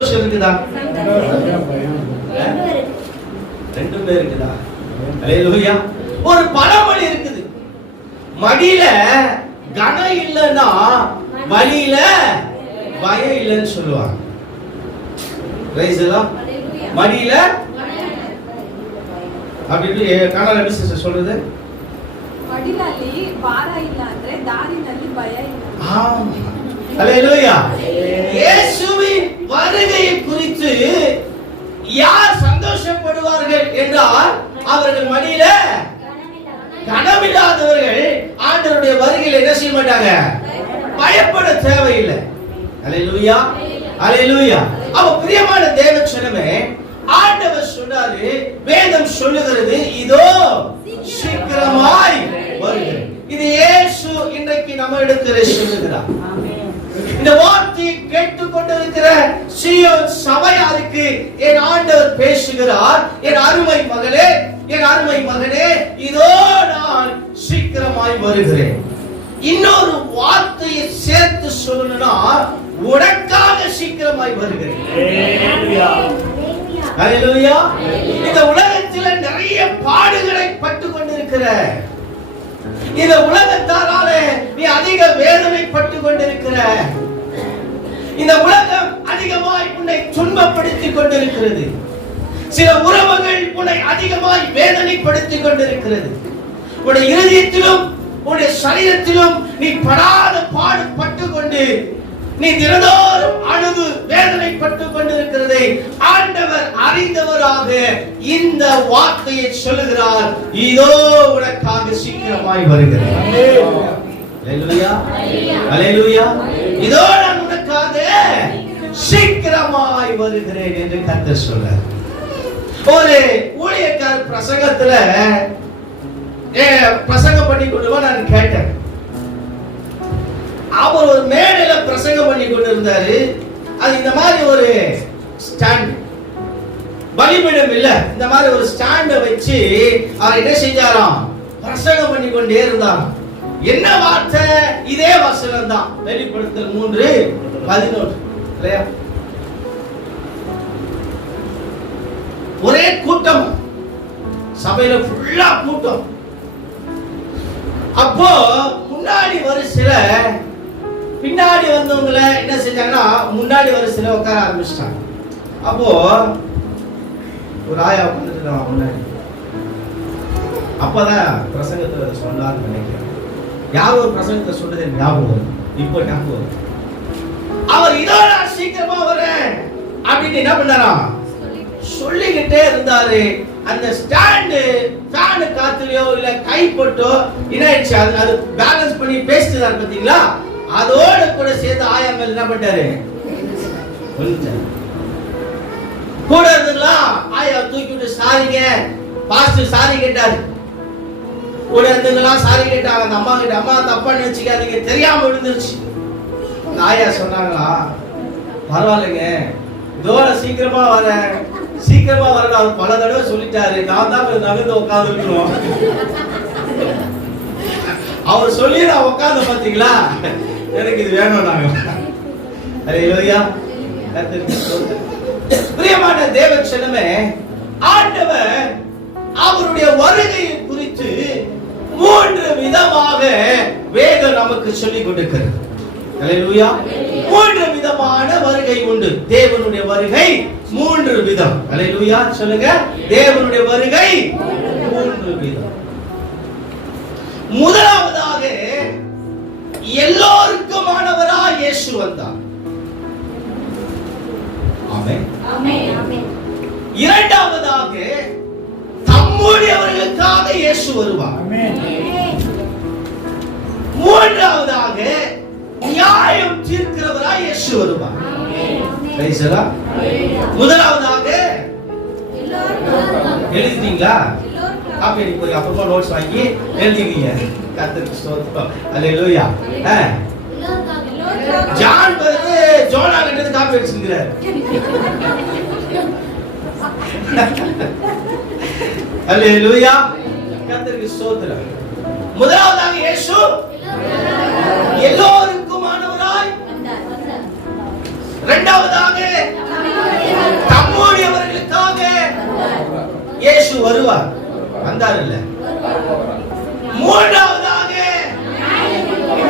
இருக்குதா? ரெண்டு பேர் இருக்குதா? அல்லேலூயா. ஒரு பழமொழி இருக்குது, மடியில கனம் இல்லைன்னா வலியில பயம் இல்லைன்னு சொல்லுவாங்க. மடியில அப்படின்னு கனடா பிசினஸ் சொல்றது, ಮಡಿಲಲ್ಲಿ ಭಾರ ಇಲ್ಲ ಅಂದ್ರೆ ದಾರಿನಲ್ಲಿ ಭಯ ಇಲ್ಲ. அல்லேலூயா. இயேசுவின் வருகையை குறித்து யார் சந்தோஷப்படுவார்கள் என்றால் அவர்கள் மடியில கனமில்லாதவர்கள் ஆண்டவருடைய வருகையில் என்ன செய்ய மாட்டாங்க, பயப்பட தேவையில்லை. அல்லேலூயா, அல்லேலூயா. அப்ப பிரியமான தேவ ஜனமே, ஆண்டவர் சொன்னாரு, வேதம் சொல்லுகிறது, இதோ சீக்கிரமாய் வருகிறேன். இது இயேசு இன்றைக்கு நம்ம இடத்திலே சொல்லுகிறார். இந்த வார்த்தையை கேட்டுக் கொண்டிருக்கிற சீயோன் சபையாருக்கு என் ஆண்டவர் பேசுகிறார், என் அருமை மகளே, என் அருமை மகனே, இதோ நான் சீக்கிரமாய் வருகிறேன். இன்னொரு வார்த்தையை சேர்த்து சொல்லணும்னா, உனக்காக சீக்கிரமாய் வருகிறேன். அல்லேலூயா. இந்த உலகத்தில் நிறைய பாடுகளை பட்டு கொண்டிருக்கிற, இந்த உலகத்தாரால நீ அதிக வேதனைப்பட்டு கொண்டிருக்கிற, இந்த உலகம் அதிகமாய் உன்னை துன்பப்படுத்திக் கொண்டிருக்கிறது. சில உறவுகள் உன்னை அதிகமாய் வேதனைப்படுத்திக் கொண்டிருக்கிறது. உன்னுடைய இருதயத்திலும் உன்னுடைய சரீரத்திலும் நீ படாத பாடுபட்டு கொண்டு நீ தினந்தோறும் அழுது வேதனைப்பட்டு கொண்டிருக்கிறதை ஆண்டவர் அறிந்தவராக இந்த வார்த்தையை சொல்லுகிறார், இதோ உனக்காக சீக்கிரமாய் வருகிறேன். அல்லேலூயா, அல்லேலூயா. இதோ நான் உனக்காக சீக்கிரமாய் வருகிறேன் என்று கர்த்தர் சொல்றார். ஒரு ஊழியக்காரர் பிரசங்கத்துல பிரசங்கம் பண்ணி கொண்டு நான் கேட்டேன். அவர் ஒரு மேடையில பிரசங்கம் பண்ணி கொண்டிருந்தாரு. அது இந்த மாதிரி ஒரு ஸ்டாண்ட், பலிபீடம் இல்ல, இந்த மாதிரி ஒரு ஸ்டாண்ட வச்சு அவர் என்ன செஞ்சாராம், பிரசங்கம் பண்ணி கொண்டே இருந்தாராம். என்ன வார்த்தை? இதே வசனம் தான், வெளிப்படுத்தல் 3:11 இல்லையா? ஒரே கூட்டம், சபையில ஃபுல்லா கூட்டம். அப்போ முன்னாடி வரிசையில பின்னாடி வந்தவங்கள என்ன செஞ்சாங்கன்னா, முன்னாடி வரிசையில உட்கார ஆரம்பிச்சிட்டாங்க. அப்போ ஒரு ஆயா உட்கார்ந்துட்டு முன்னாடி, அப்பதான் பிரசங்கத்தை சொன்னார்னு நினைக்கிறேன். யார் ஒரு பிரசங்கத்தை சொல்றது ஞாபகம், இப்போ ஞாபகம். அவர் இதோ நான் சீக்கிரமா வரேன் அப்படின்னு என்ன பண்ணாராம், சொல்லிக்கிட்டே இருந்தாரு. அந்த ஸ்டாண்டு ஃபேன் காத்துலயோ இல்ல கை போட்டோ என்ன ஆயிடுச்சு, அது பேலன்ஸ் பண்ணி பேசிட்டாரு பாத்தீங்களா, அதோட கூட சேர்த்து ஆயா மேல என்ன பண்ணிட்டாரு, கூட இருந்துங்களா ஆயா தூக்கிட்டு சாரிங்க பாஸ்டர் சாரி கேட்டாரு. கூட இருந்துங்களா சாரி கேட்டாங்க. அந்த அம்மா கிட்ட, அம்மா தப்பா நினைச்சுக்காதீங்க, தெரியாம விழுந்துருச்சு. அந்த ஆயா சொன்னாங்களா, பரவாயில்லைங்க, இதோட சீக்கிரமா வரேன், சீக்கிரமா வரணும். அவர் பல தடவை சொல்லிட்டாரு, நான் தான் நகர்ந்து உட்கார்ந்து இருக்கிறோம். அவர் சொல்லி நான் உட்கார்ந்து பாத்தீங்களா, எனக்கு இது வேணும். நாங்க அல்லேலூயா. பிரியமான தேவ ஜனமே, ஆண்டவர் அவருடைய வருகையை குறித்து 3 விதமாக வேதம் நமக்கு சொல்லிக் கொடுக்கிறது. அல்லேலூயா. 3 விதமான வருகை உண்டு. தேவனுடைய வருகை 3 விதம். அல்லேலூயா சொல்லுங்க. தேவனுடைய வருகை 3 விதம். முதலாவதாக எல்லோருக்குமானவராய் இயேசு வந்தார். ஆமென், ஆமென். இரண்டாவதாக தம்முடையவர்களுக்காக இயேசு வருவார். ஆமென். மூன்றாவதாக நியாயம் தீர்க்கிறவராய் இயேசு வருவார். Praise the Lord. முதலாவதாக எழுதிட்டீங்களா? காப்பி அடி போய் அப்புறமா நோட்ஸ் வாங்கி எழுதிங்க. கர்த்தருக்கு ஸ்தோத்திரம். அல்லேலூயா. ஜான் வந்து ஜோனா கிட்ட காப்பி அடிச்சிருக்காரு. அல்லேலூயா. கர்த்தருக்கு ஸ்தோத்திரம். முதலாவதாக இயேசு எல்லோருக்குமானவராய் வந்தார். இரண்டாவதாக வருவார். வந்தார் இல்ல. மூன்றாவதாக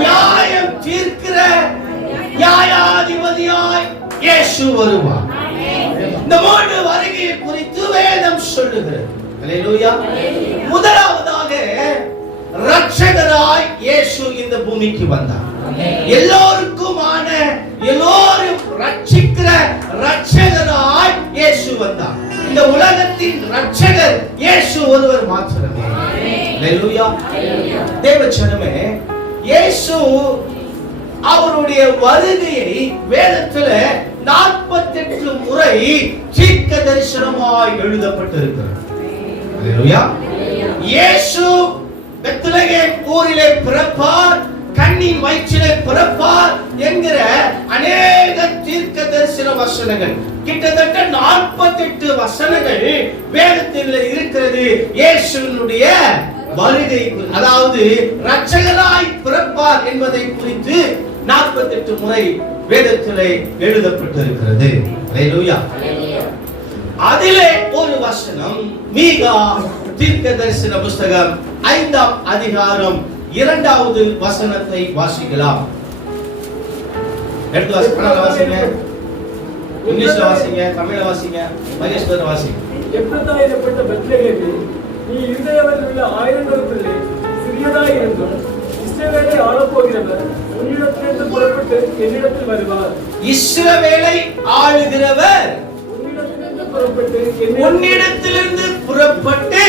நியாயம் தீர்க்கிற நியாயாதிபதியாய் இயேசு வருவார். இந்த மூன்று வருகையை குறித்து வேதம் சொல்லுகிறது. அல்லேலூயா. முதலாவதாக ரட்சகராய் இயேசு இந்த பூமிக்கு வந்தார். எல்லோருக்குமான எல்லோரும் ரட்சிக்கிற ரட்சகராய் இயேசு வந்தார். இந்த உலகத்தின் ரட்சகர் இயேசு ஒருவர் மாத்திரமே. அல்லேலூயா. தேவஜனமே, இயேசு அவருடைய வருகையை வேதத்தில் 48 முறை தீர்க்க தரிசனமாய் எழுதப்பட்டிருக்கிறது. அல்லேலூயா. இயேசு பெத்லகேம் ஊரிலே பிறப்பார், கன்னியின் வயிற்றிலே பிறப்பார் என்கிற அநேக தீர்க்க தரிசன வசனங்கள், கிட்டத்தட்ட 48 வசனங்கள் வேதத்தில் இருக்கிறது. இயேசுவினுடைய வருகை, அதாவது ரட்சகராய் பிறப்பார் என்பதை குறித்து 48 முறை வேதத்திலே எழுதப்பட்டிருக்கிறது. அல்லேலூயா. அதிலே ஒரு வசனம் மீகா தீர்க்க தரிசன புஸ்தகம் 5ஆம் அதிகாரம் 2வது வசனத்தை வாசிக்கலாம். எடுத்து வாசிங்க. இங்கிலீஷ்ல வாசிங்க, தமிழ்ல வாசிங்க, மகேஸ்வர வாசிங்க. எப்பதாயிரப்பட்ட பெத்லகேமே, நீ யூதேயாவில் உள்ள ஆயிரங்களுக்குள்ளே சிறியதாய் இருந்தும் இஸ்ரவேலை ஆளப்போகிறவர் உன்னிடத்திலிருந்து புறப்பட்டு என்னிடத்தில் வருவார். இஸ்ரவேலை ஆளுகிறவர் உன்னிடத்திலிருந்து புறப்பட்டு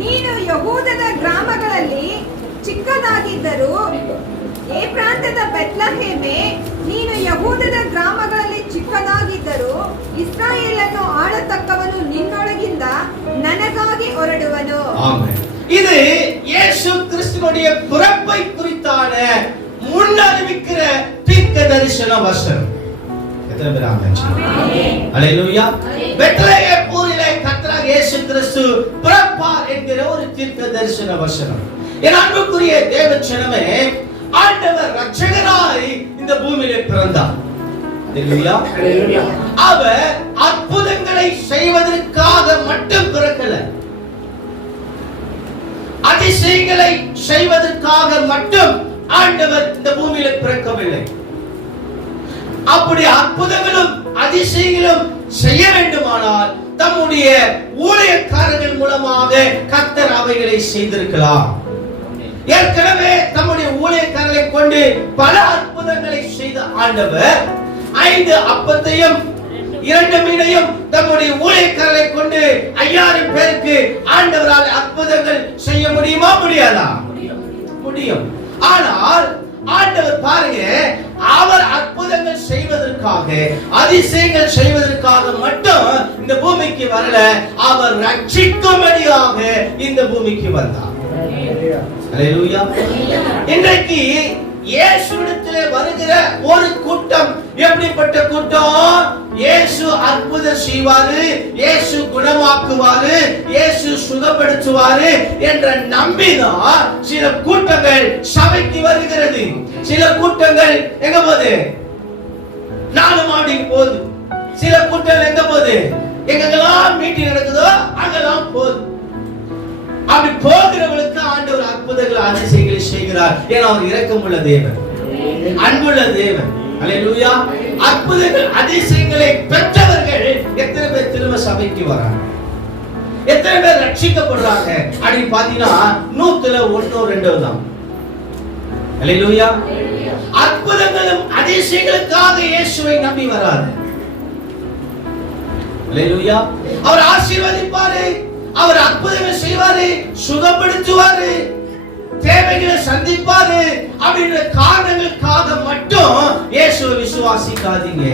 ನೀನು ಯಹೂದದ ಗ್ರಾಮಗಳಲ್ಲಿ ಚಿಕ್ಕದಾಗಿದ್ದರೂ, ಏ ಪ್ರಾಂತ್ಯದ ಬೆತ್ಲಹೇಮೆ, ನೀನು ಯಹೂದದ ಗ್ರಾಮಗಳಲ್ಲಿ ಚಿಕ್ಕದಾಗಿದ್ದರೂ ಇಸ್ರಾಯೇಲನ್ನು ಆಳತಕ್ಕವನು ನಿನ್ನೊಳಗಿಂದ ನನಗಾಗಿ ಹೊರಡುವನು. இது இயேசு கிறிஸ்துவினுடைய பிறப்பை குறித்தான முன்னறிவிக்கிற தீர்க்க தரிசன வசனம். எத்தனை பேர் ஆமென் சொல்லுங்க? அல்லேலூயா. பெத்லகேம் ஊரிலே கர்த்தராகிய இயேசு கிறிஸ்து பிறப்பார் என்கிற ஒரு தீர்க்க தரிசன வசனம். என் அன்புக்குரிய தேவஜனமே, ஆண்டவர் ரட்சகராய் இந்த பூமியிலே பிறந்தார். அல்லேலூயா. அவர் அற்புதங்களை செய்வதற்காக மட்டும் பிறக்கல, அதிசயங்களை செய்வதற்காக மட்டும் ஆண்டவர் இந்த பூமியில பிறக்கவில்லை. அப்படி அற்புதங்களும் அதிசயங்களும் செய்ய வேண்டுமானால் தம்முடைய ஊழியக்காரர்கள் மூலமாக கர்த்தர் அவைகளை செய்திருக்கலாம். ஏற்கனவே தம்முடைய ஊழியக்காரர்களை கொண்டு பல அற்புதங்களை செய்த ஆண்டவர் 5 அப்பத்தையும் 2 மீனையும் தம்முடைய ஊழியக்காரர்களை கொண்டு 5000 பேருக்கு ஆண்டவரால் அற்புதங்கள் செய்ய முடியுமா? முடியாதா? முடியும். ஆனால் ஆண்டவர் பாருங்க, அவர் அற்புதங்கள் செய்வதற்காக, அதிசயங்கள் செய்வதற்காக மட்டும் இந்த பூமிக்கு வரல, அவர் ரட்சிக்கும்படியாக இந்த பூமிக்கு வந்தார். அல்லேலூயா. இன்றைக்கு இயேசுவிடத்திலே வருகிற ஒரு கூட்டம் எப்படிப்பட்ட கூட்டம்? இயேசு அற்புதம் செய்வாரு, இயேசு குணமாக்குவாரு, இயேசு சுகப்படுத்துவாரு என்ற நம்பிதான் சில கூட்டங்கள் சபைக்கு வருகிறது. சில கூட்டங்கள் எங்க போகுது? நாலுமாடி போகுது. சில கூட்டங்கள் எங்க போகுது? எங்கெல்லாம் மீட்டிங் நடக்குதோ அங்கெல்லாம் போகுது. அப்படி போகிறவர்களுக்கு ஆண்டவர் அற்புதங்கள் அதிசயங்களை செய்கிறார். ஏன்னா அவர் இரக்கமுள்ள தேவன், அன்புள்ள தேவன். அல்லேலூயா. அற்புதங்கள் அதிசயங்களை பெற்றவர்கள் எத்தனை பேர் திரும்ப சபைக்கு வராங்க? எத்தனை பேர் ரட்சிக்கப்படுறாங்க அப்படின்னு பாத்தீங்கன்னா 100ல் 1 2 தான். அல்லேலூயா. அற்புதங்களும் அதிசயங்களுக்காக இயேசுவை நம்பி வராது. அல்லேலூயா. அவர் ஆசீர்வதிப்பாரு, அவர் அற்புதங்கள் செய்வாரு, சுகப்படுத்துவாரு, தேவைகளை சந்திப்பாரு அப்படின்ற காரணங்களுக்காக மட்டும் இயேசுவை விசுவாசிக்காதீங்க.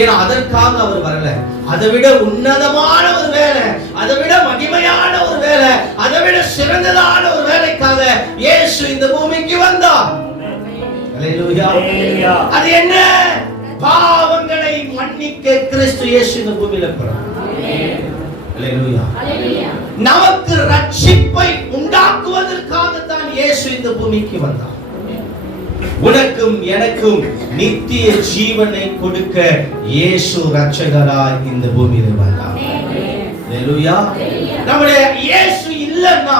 ஏன்னா அதற்காக அவர் வரல. அதை விட உன்னதமான ஒரு வேலை, அதை விட மகிமையான ஒரு வேலை, அதை விட சிறந்ததான ஒரு வேலைக்காக இயேசு இந்த பூமிக்கு வந்தார். அல்லேலூயா. அது என்ன? பாவங்களை மன்னிக்க கிறிஸ்து இயேசு இந்த பூமியில பிறந்தார். அல்லேலூயா. நமக்கு ரட்சிப்பை உண்டாக்குவதற்காக தான் இயேசு இந்த பூமிக்கு வந்தார். உனக்கும் எனக்கும் நித்திய ஜீவனை கொடுக்க இயேசு ரட்சகராய் இந்த பூமியில் வந்தார். அல்லேலூயா. நம்முடைய இயேசு இல்லைன்னா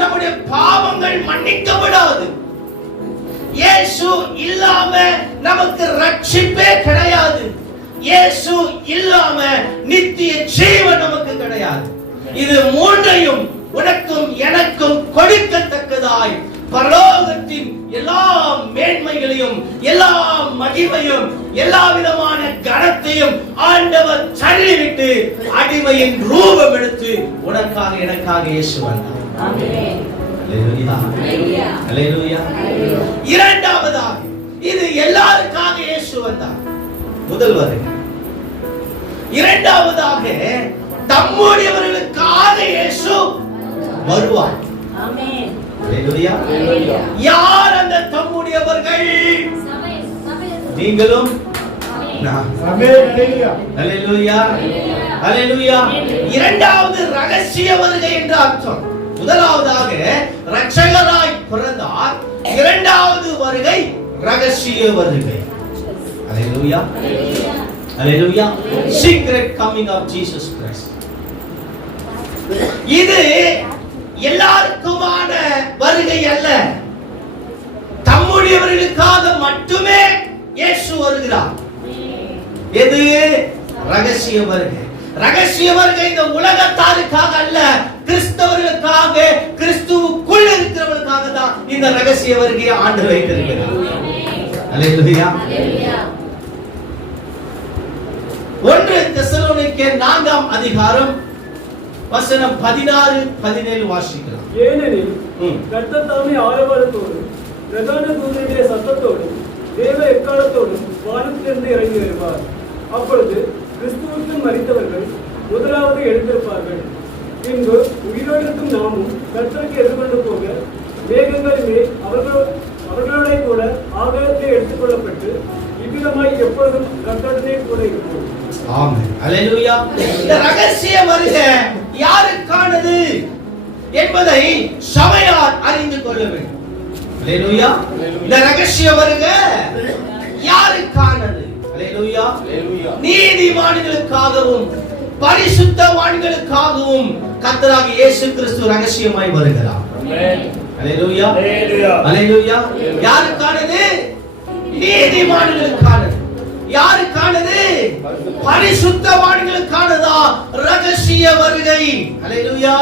நம்முடைய பாவங்கள் மன்னிக்கப்படாது. இயேசு இல்லாம நமக்கு ரட்சிப்பே கிடையாது. இயேசு இல்லாம நித்திய ஜீவன் நமக்கு கிடையாது. இது மூன்றையும் உனக்கும் எனக்கும் கொடுக்கத்தக்கதாய் பரலோகத்தின் எல்லா மேன்மைகளையும் எல்லா மகிமையும் எல்லா விதமான கனத்தையும் ஆண்டவர் தள்ளிவிட்டு அடிமையின் ரூபம் எடுத்து உனக்காக எனக்காக இயேசு வந்தார். ஆமென். அல்லேலூயா. அல்லேலூயா. இரண்டாவதாக இது எல்லாருக்காக இயேசு வந்தார். முதல் வருகை. இரண்டாவதாக தம்முடையவர்களுக்காக இயேசு வருவார். ஆமென். அல்லேலூயா. யார் அந்த தம்முடையவர்கள்? நீங்களும் அல்லேலூயா. அல்லேலூயா. இரண்டாவது ரகசிய வருகை என்று அர்த்தம். முதலாவதாக ரட்சகராய் பிறந்தார். இரண்டாவது வருகை ரகசிய வருகை. அல்லேலூயா. அல்லேலூயா. Secret coming of Jesus Christ. இது எல்லாருக்குமான வருகை அல்ல. தம்முடையவர்களுக்காக மட்டுமே இயேசு வருகிறார். எது? ரகசிய வருகை. ரகசிய வருகை இந்த உலகத்தாருக்காக அல்ல, கிறிஸ்தவர்களுக்காக, கிறிஸ்துவுக்குள் இருக்கிறவர்களுக்காக தான் இந்த ரகசிய வருகையை ஆண்டவர் வைத்திருக்கிறார். அல்லேலூயா. 1 தெசலோனிக்கேயர் 4ஆம் அதிகாரம் வசனம் 16-17 வாசிக்கலாம். ஏனெனில் கர்த்தர் தாமே ஆரவாரத்தோடும் பிரதான தூதனுடைய சத்தத்தோடும் தேவ எக்காலத்தோடும் வானத்திலிருந்து இறங்கி வருவார். அப்பொழுது கிறிஸ்துவுக்கு மரித்தவர்கள் முதலாவது எழுந்திருப்பார்கள். பின்பு உயிரோடு நாமும் கர்த்தருக்கு எதிர்கொண்டு போக மேகங்கள் மேல் அவர்களோட கூட ஆகாயத்தை எடுத்துக் கொள்ளப்பட்டு இவ்விதமாய் எப்பொழுதும் கர்த்தருடனே கூட இருப்போம். ஆமென். அல்லேலூயா. இந்த ரகசிய வருகை யாருக்கானது என்பதை சபையார் அறிந்து கொள்ள வேண்டும். அல்லேலூயா. இந்த ரகசிய வருகை யாருக்கானது? அல்லேலூயா. நீதிமான்களுக்காகவும் பரிசுத்தவான்களுக்காகவும் கர்த்தராகிய இயேசு கிறிஸ்து ரகசியமாய் வருகிறார். ஆமென். அல்லேலூயா. அல்லேலூயா. யாருக்கானது? நீதிமான்களுக்கானது. யாருக்கானது? பரிசுத்தவான்களுக்கானதா ரகசிய வருகை. அல்லேலூயா.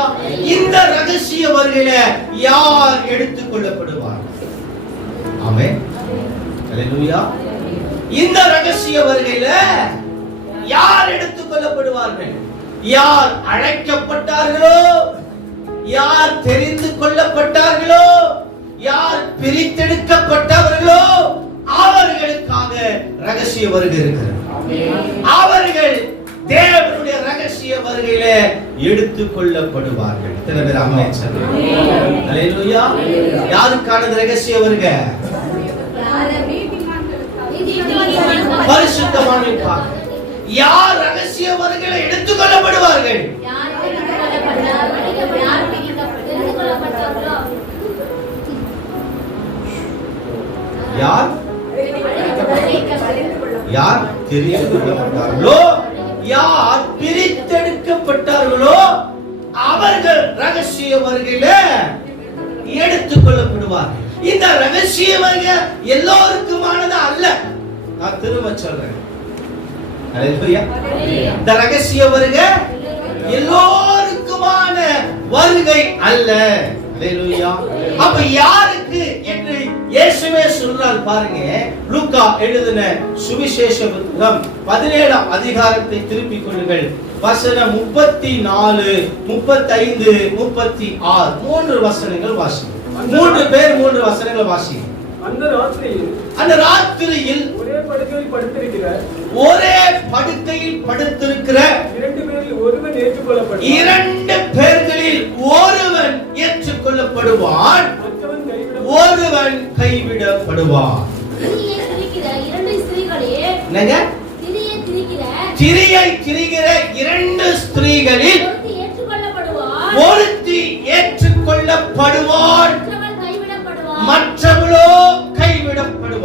இந்த ரகசிய வருகையில யார் எடுத்துக் கொள்ளப்படுவார்? ஆமென். அல்லேலூயா. இந்த ரகசிய வருகையில யார் எடுத்துக் கொள்ளப்படுவார்கள்? யார் அழைக்கப்பட்டார்களோ, யார் தெரிந்து கொள்ளப்பட்டார்களோ, யார் பிரித்தெடுக்கப்பட்டவர்களோ அவர்களுக்காக ரகசிய வருகை இருக்கிறது. அவர்கள் தேவனுடைய ரகசிய வருகையில எடுத்துக் கொள்ளப்படுவார்கள். எத்தனை பேர் ஆமென் சொல்லுங்க? அல்லேலூயா. யாருக்கானது ரகசிய வருகை? பரிசுத்தவான்களுக்காக. யார் ரகசிய வருகையில எடுத்துக் கொள்ளப்படுவார்கள்? யார் யார் தெரிந்து கொள்ளப்பட்டார்களோ, யார் பிரித்தெடுக்கப்பட்டார்களோ அவர்கள் ரகசிய வருகையில எடுத்துக் கொள்ளப்படுவார்கள். இந்த ரகசிய வருகை எல்லோருக்குமானது அல்ல. நான் திரும்ப சொல்றேன். அல்லேலூயா. இந்த ரகசிய வருகை எல்லோருக்குமான வருகை அல்ல. அல்லேலூயா. அப்ப யாருக்கு என்று இயேசுவே சொல்றார் பாருங்க. லூக்கா எழுதின சுவிசேஷ புத்தகம் 17ஆம் அதிகாரத்தை திருப்பிக் கொள்ளுங்கள். வசனம் 34, 35, 36 மூன்று வசனங்கள் வாசிங்க. 3 பேர் 3 வசனங்கள் வாசிங்க. அந்த ராத்திரியில் ஒரே படுக்கையில் படுத்திருக்கிற 2 பேரில் ஒருவன் ஏற்றுக்கொள்ளப்படுவான், ஒருவன் கைவிடப்படுவான். திரியை திரிகிற 2 ஸ்திரீகளில் ஒருத்தி ஏற்றுக்கொள்ளப்படுவான், மற்றவளோ கைவிடப்படுவான்.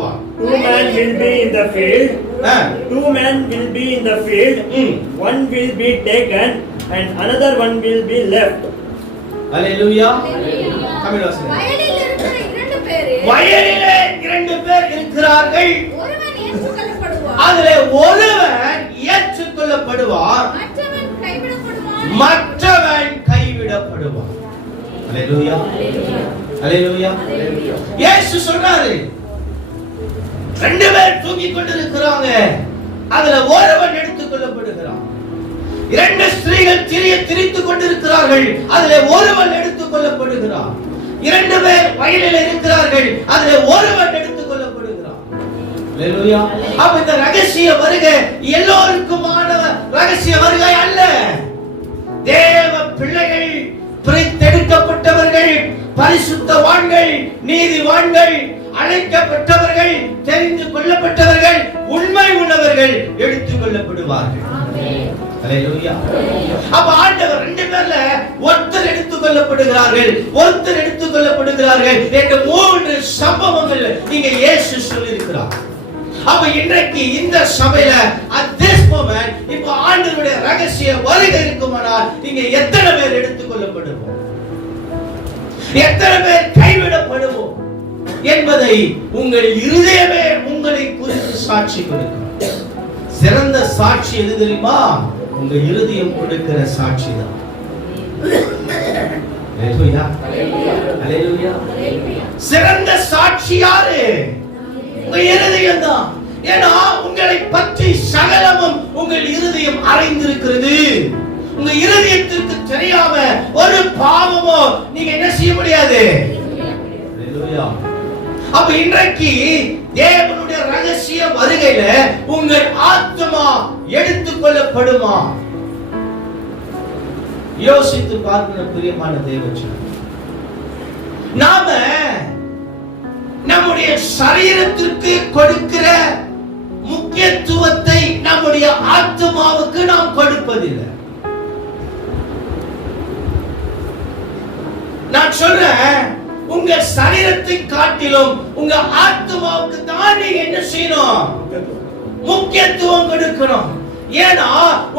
will be in the field, ah. 2 men will be in the field, ம். one will be taken and another one will be left. அல்லேலூயா. தமிழ் வாசனை. வயலில் இருக்கிற 2 பேரு வயலிலே 2 பேர் இருக்கிறார்கள். ஒருவன் ஏற்றுக்கொள்ளப்படுவான், அதிலே ஒருவன் ஏற்றுக்கொள்ளப்படுவார், மற்றவன் கைவிடப்படுவான். மற்றவன் கைவிடப்படுவான். அல்லேலூயா. அல்லேலூயா. இயேசு சொல்றாரு 2 பேர் தூங்கிக் கொண்டிருக்கிறாங்க, அதுல ஒருவன் எடுத்துக் கொள்ளப்படுகிறான். 2 ஸ்திரீகள் திரித்துக் கொண்டிருக்கிறார்கள், அதிலே ஒருவன் எடுத்துக் கொள்ளப்படுகிறான். 2 பேர் வயலில் இருக்கிறார்கள், அதிலே ஒருவன் எடுத்துக் கொள்ளப்படுகிறான். அல்லேலூயா. அப்ப இந்த ரகசிய வருகை எல்லோருக்குமான ரகசிய வருகை அல்ல. தேவ பிள்ளைகள், பிரித்தெடுக்கப்பட்டவர்கள், பரிசுத்தவான்கள், நீதிவான்கள், அழைக்கப்பட்டவர்கள், தெரிந்து கொள்ளப்பட்டவர்கள், உண்மை உள்ளவர்கள் எடுத்துக் கொள்ளப்படுவார்கள். அல்லேலூயா. அப்ப ஆண்டவர் 2 பேர்ல ஒருத்தர் எடுத்துக் கொள்ளப்படுகிறார்கள், ஒருத்தர் எடுத்துக் கொள்ளப்படுகிறார்கள் என்ற 3 சம்பவங்கள் நீங்க இயேசு சொல்லி இருக்கிறார். அப்ப இன்றைக்கு இந்த சபையில at this moment இப்ப ஆண்டவருடைய ரகசிய வருகை இருக்குமானால் நீங்க எத்தனை பேர் எடுத்துக் கொள்ளப்படுவோம், எத்தனை பேர் கைவிடப்படுவோம் என்பதை உங்கள் இருதயமே உங்களை குறித்து சாட்சி கொடுக்கும். சிறந்த சாட்சி எது தெரியுமா? உங்க இருதயம் கொடுக்கிற சாட்சி தான். அல்லேலூயா. அல்லேலூயா. சிறந்த சாட்சி யாரு? உங்க இருதயம் தான். ஏன்னா உங்களை பற்றி சகலமும் உங்கள் இருதயம் அறிந்திருக்கிறது. உங்க இருதயத்திற்கு தெரியாம ஒரு பாவமோ நீங்க என்ன செய்ய முடியாது. அல்லேலூயா. அப்ப இன்றைக்கு தேவனுடைய ரகசிய வருகையில உங்கள் ஆத்மா எடுத்துக் கொள்ளப்படுமா? யோசித்து பார்க்கிற பிரியமான தேவச்சனம், நாம நம்முடைய சரீரத்திற்கு கொடுக்கிற முக்கியத்துவத்தை நம்முடைய ஆத்மாவுக்கு நாம் கொடுப்பதில்லை. நான் சொல்றேன், உங்க சரீரத்தை காட்டிலும் உங்க ஆத்மாவுக்கு தான் நீங்க என்ன செய்யணும்? முக்கியத்துவம் கொடுக்கணும். ஏன்னா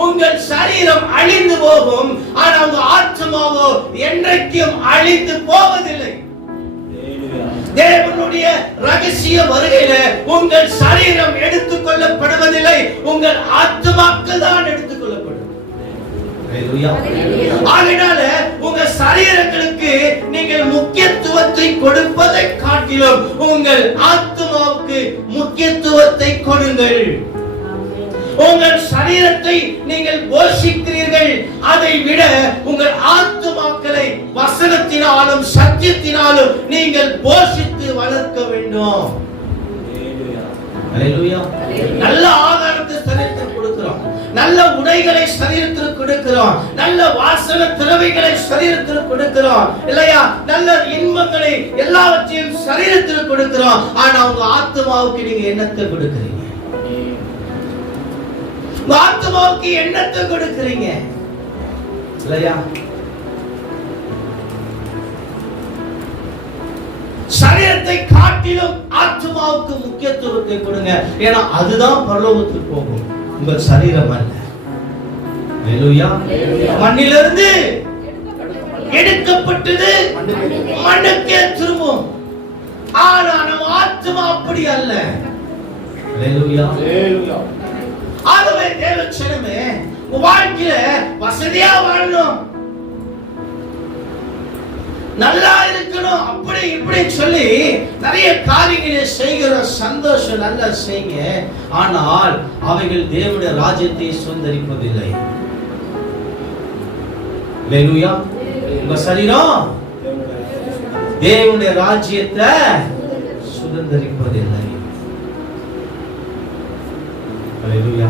உங்கள் சரீரம் அழிந்து போகும், ஆனா உங்க ஆத்மாவோ என்றைக்கும் அழிந்து போவதில்லை. தேவனுடைய ரகசிய வருகையில உங்கள் சரீரம் எடுத்துக் கொள்ளப்படுவதில்லை, உங்கள் ஆத்மாக்கள் தான் எடுத்துக் கொள்ளப்படும். ஆகையினால உங்க சரீரங்களுக்கு நீங்கள் முக்கியத்துவத்தை கொடுப்பதை காட்டிலும் உங்கள் ஆத்மாவுக்கு முக்கியத்துவத்தை கொடுங்கள். உங்கள் சரீரத்தை நீங்கள் போஷிக்கிறீர்கள், அதை விட உங்கள் ஆத்துமாக்களை வசனத்தினாலும் சத்தியத்தினாலும் நீங்கள் போஷித்து வளர்க்க வேண்டும். அல்லேலூயா. நல்ல ஆகாரத்தை சரீரத்திற்கு கொடுக்கிறோம், நல்ல உடைகளை சரீரத்திற்கு கொடுக்கிறோம், நல்ல வாசன திரவியங்களை சரீரத்திற்கு கொடுக்கிறோம் இல்லையா? நல்ல இன்பங்களை எல்லாவற்றையும் சரீரத்திற்கு கொடுக்கிறோம். ஆனா உங்க ஆத்மாவுக்கு நீங்க என்னத்தை கொடுக்கிறீங்க? ஆத்மாவுக்கு எண்ணத்தை கொடுக்கிறீங்க இல்லையா? சரீரத்தை காட்டிலும் ஆத்மாவுக்கு முக்கியத்துவத்தை கொடுங்க. ஏன்னா அதுதான் பரலோகத்துக்கு போகும், உங்கள் சரீரம் அல்ல. அல்லேலூயா. மண்ணிலிருந்து எடுக்கப்பட்டது மண்ணுக்கே திரும்பும். ஆனா நம்ம ஆத்மா அப்படி அல்ல. அல்லேலூயா. ஆகவே தேவச்சனமே, வாழ்க்கையில வசதியா வாழணும், நல்லா இருக்கணும், அப்படி இப்படி சொல்லி நிறைய காரியங்களை செய்கிற சந்தோஷம் நல்லா செய்யுங்க. ஆனால் அவைகள் தேவனுடைய ராஜ்யத்தை சுதந்தரிப்பதில்லை. அல்லேலூயா. உங்க சரீரம் தேவனுடைய ராஜ்யத்தை சுதந்தரிப்பதில்லை. அல்லேலூயா.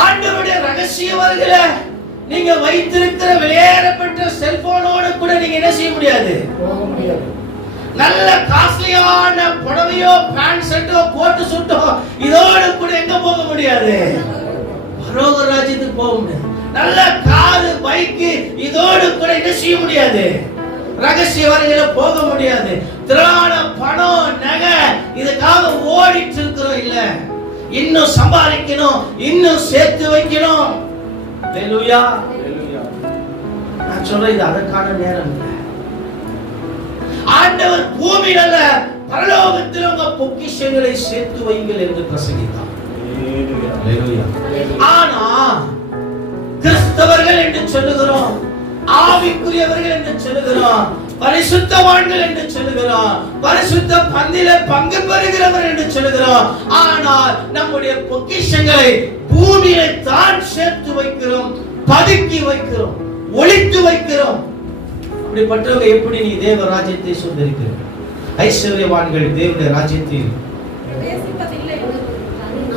ஆண்டவருடைய ரகசிய வருகையில நீங்க வைத்திருக்கிற விலையேறப்பட்ட செல்போனோட கூட நீங்க என்ன செய்ய முடியாது, நல்ல காஸ்ட்லியான புடவையோ பேண்ட் ஷர்ட்டோ கோட் சூட்டோ இதோட கூட எங்க போக முடியாது, பரலோக ராஜ்யத்துக்கு போக முடியாது. நல்ல காரு பைக் இதோடு கூட என்ன செய்ய முடியாது, ரகசிய வருகையில போக முடியாது. திரளான பணம் நகை இதுக்காக ஓடிட்டு இருக்கிறோம் இல்ல. இன்னும் சம்பாதிக்கணும், இன்னும் சேர்த்து வைக்கணும். ஹalleluya. நான் சொல்றேன், இது அதற்கான நேரம் இல்லை. ஆண்டவர் பூமியில அல்ல, பரலோகத்தில் உங்க பொக்கிஷங்களை சேர்த்து வைங்கள் என்று பிரசங்கித்தார். ஹalleluya. ஆனா கிறிஸ்தவர்கள் என்று சொல்லுகிறோம், ஆவிக்குரியவர்கள் என்று சொல்லுகிறோம், பரிசுத்தவான்கள் என்று சொல்லுகிறோம், பரிசுத்த பந்தில பங்கு பெறுகிறவர் என்று சொல்லுகிறோம். ஆனால் நம்முடைய பொக்கிஷங்களை பூமியில தான் சேர்த்து வைக்கிறோம், பதுக்கி வைக்கிறோம், ஒளித்து வைக்கிறோம். அப்படிப்பட்டவங்க எப்படி நீ தேவ ராஜ்யத்தை சுதந்திரிக்கிறீர்கள்? ஐஸ்வர்யவான்கள் தேவனுடைய ராஜ்யத்தில்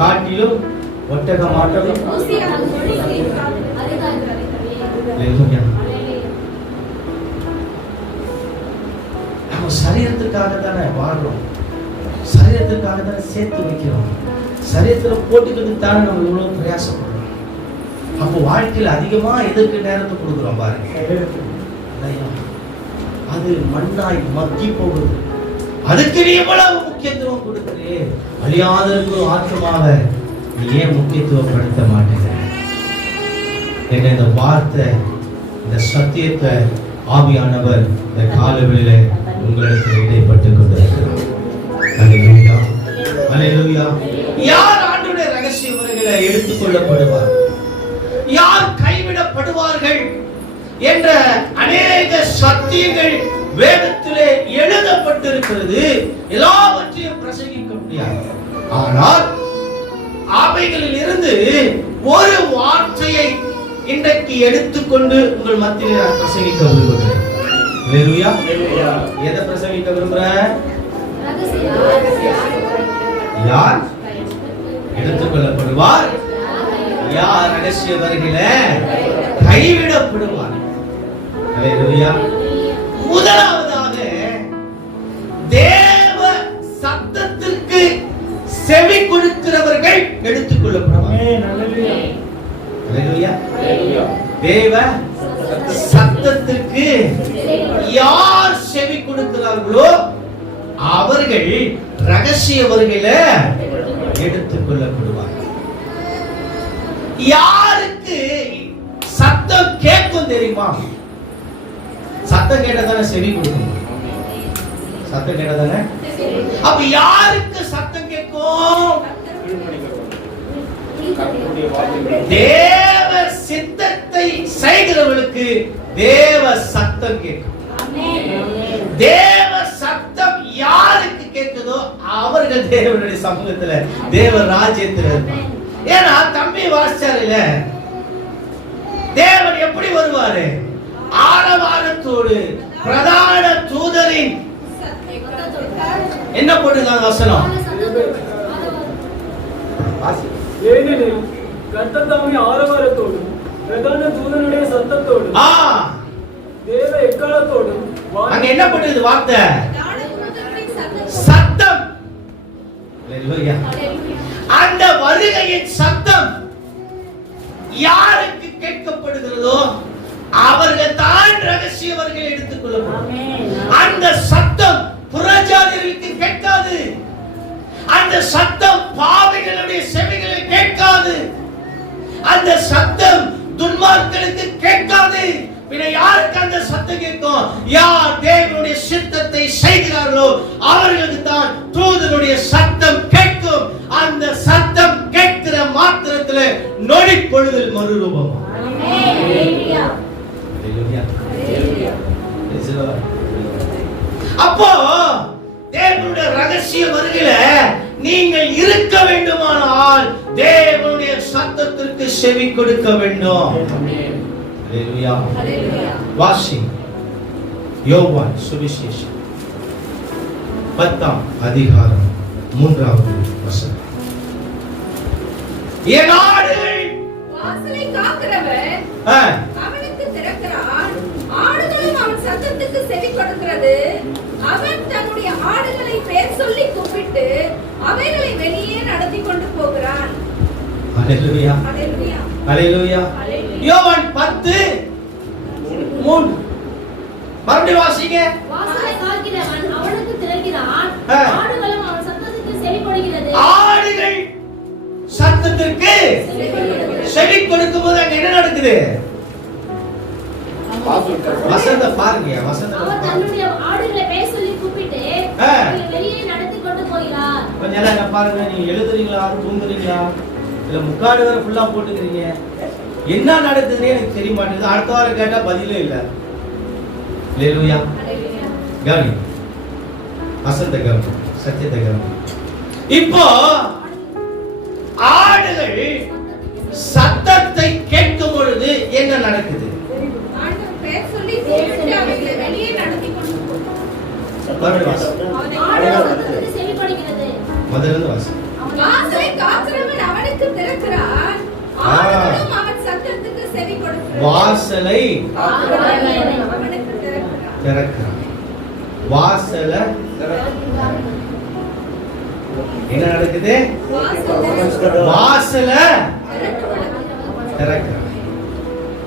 காட்டிலும் ஒட்டக மாட்டலும் நம்ம சரீரத்துக்காக தானே வாழ்றோம், சரீரத்துக்காக தானே சேர்த்து வைக்கிறோம், சரீரத்துல போட்டுக்கிட்டு தானே நம்ம இவ்வளவு பிரயாசப்படுறோம். அப்போ வாழ்க்கையில் அதிகமா எதற்கு நேரத்தை கொடுக்குறோம் பாருங்க. அது மண்ணாய் மக்கி போகுது. அதுக்கு நீ எவ்வளவு முக்கியத்துவம் கொடுக்கிறே? அழியாதற்கு ஒரு ஆத்மாவை நீ ஏன் முக்கியத்துவப்படுத்த மாட்டேங்கிற? இந்த வார்த்தை, இந்த சத்தியத்தை ஆவியானவர் இந்த காலவெளியில உங்களுக்கு இடைப்பட்டுக் கொண்டிருக்கிறார். அல்லேலூயா, அல்லேலூயா. யார் ஆண்டவருடைய ரகசிய முறைகளை எடுத்துக் கொள்ளப்படுவார், யார் கைவிடப்படுவார்கள் என்ற அநேக சத்தியங்கள் வேதத்திலே எழுதப்பட்டிருக்கிறது. எல்லாவற்றையும் பிரசங்கிக்க முடியாது. ஆனால் அவைகளில் இருந்து ஒரு வார்த்தையை இன்றைக்கு எடுத்துக்கொண்டு உங்கள் மத்தியில் நான் பிரசங்கிக்க விரும்புகிறேன். ஹalleluya. எதை பிரசங்கிக்க விரும்புறேன்? யார் எடுத்துக்கொள்ளப்படுவார், யார் ரகசிய வருகையிலே கைவிடப்படுவார். ஹalleluya. முதலாவதாக தேவ சத்தத்திற்கு செவி கொடுக்கிறவர்கள் எடுத்துக்கொள்ளப்படுவார்கள். ஹalleluya. தேவ சத்தத்திற்கு யார் செவி கொடுக்கிறார்களோ அவர்கள் ரகசிய வருகையில எடுத்துக்கொள்ளப்படுவார்கள். யாருக்கு சத்தம் கேட்கும் தெரியுமா? சத்தம் கேட்டதானே செவி கொடுக்கணும். சத்தம் கேட்டதானே. அப்ப யாருக்கு சத்தம் கேட்கும்? தேவ சித்தத்தை செய்கிறவர்களுக்கு தேவ சத்தம் கேட்கும். தேவ சத்தம் யாருக்கு கேட்குதோ அவர்கள் தேவனுடைய சமூகத்துல, தேவ ராஜ்யத்துல இருப்பாங்க. ஏன்னா தம்பி வாசிச்சார் இல்ல, தேவன் எப்படி வருவாரு? ஆரவாரத்தோடு பிரதான தூதரின் என்ன போட்டுருக்காங்க வசனம்? ஏனெனில் கர்த்தர் தாமே ஆரவாரத்தோடும் பிரதான தூதனுடைய சத்தத்தோடும் தேவ எக்காளத்தோடும் அங்க என்ன பண்ணுது வார்த்தை? சத்தம். ஹalleluya. அந்த வருகையின் சத்தம் யாருக்கு கேட்கப்படுகிறதோ அவர்கள் தான் ரகசியவர்கள் எடுத்துக் கொள்ளப்படும். அந்த சத்தம் புறஜாதிகளுக்கு கேட்காது. அந்த சத்தம் பாவிகளுடைய செவிகளை கேட்காது. அந்த சத்தம் துன்மார்க்கனுக்கு கேட்காது. பின்ன யாருக்கு அந்த சத்தம் கேட்கும்? யார் தேவனுடைய சித்தத்தை செய்கிறார்களோ அவர்களுக்கு தான் தூதனுடைய சத்தம் கேட்கும். அந்த சத்தம் கேட்கிற மாத்திரத்தில் நொடி பொழுதில் மறுரூபம். அப்போ தேவனுடைய ரகசிய வருகையில நீங்கள் இருக்க வேண்டுமானால் தேவனுடைய சத்தத்திற்கு செவி கொடுக்க வேண்டும். ஹalleluya. வாசி யோவான் சுவிசேஷம் 10ஆம் அதிகாரம் 3வது வசனம். என் ஆடுகள் வாசலை காக்கிறவன் அவனுக்கு திறக்கிறான், ஆடுகளும் அவன் சத்தத்துக்கு செவி கொடுக்கிறது. அவன் தன்னுடைய ஆடுகளை பெயர் சொல்லி கூப்பிட்டு அவைகளை வெளியே நடத்தி கொண்டு போகிறான். ஹalleluya, ஹalleluya, ஹalleluya. யோவான் 10:3 மறுபடியும் வாசிங்க. வாசலை காக்கிறவன் அவனுக்கு ஆடுகளும் அவன் சத்தத்துக்கு செவிகொடுக்கிறது. ஆடுகள் சத்தத்திற்கு செவி கொடுக்கும் போது அங்க என்ன நடக்குது? வசந்த பாருங்க, வசந்த அவன் தன்னுடைய ஆடுகளை பேர் சொல்லி கூப்பிட்டு அவர்களை வெளியே நடத்தி கொண்டு போகிறார். கொஞ்ச நேரம் பாருங்க, நீங்க எழுதுறீங்களா, தூங்குறீங்களா, இல்ல முக்காடு வேற ஃபுல்லா போட்டுக்கிறீங்க, என்ன நடக்குதுன்னு எனக்கு தெரிய மாட்டேங்குது. அடுத்த வாரம் கேட்டா பதிலே இல்ல. அல்லேலூயா. கவனி, வசந்த கவனி, சத்தியத்தை கவனி. இப்போ ஆடுகள் சத்தத்தை கேட்கும் பொழுது என்ன நடக்குது? ஆண்டவர் பேர் சொல்லி கூப்பிட்டு அவர்களை வெளியே நடத்தி கொண்டு போகிறார். ஆடுகள் சத்தத்துக்கு செவிகொடுக்கிறது. முதல்ல வாசி. வாசலை காக்கிறவன் அவனுக்கு திறக்கிறான். ஆடுகளும் அவன் சத்தத்துக்கு செவிகொடுக்கிறது. வாசலை அவனுக்கு திறக்கிறான். வாசல என்ன நடக்குது? வாசல திறக்கிறான்.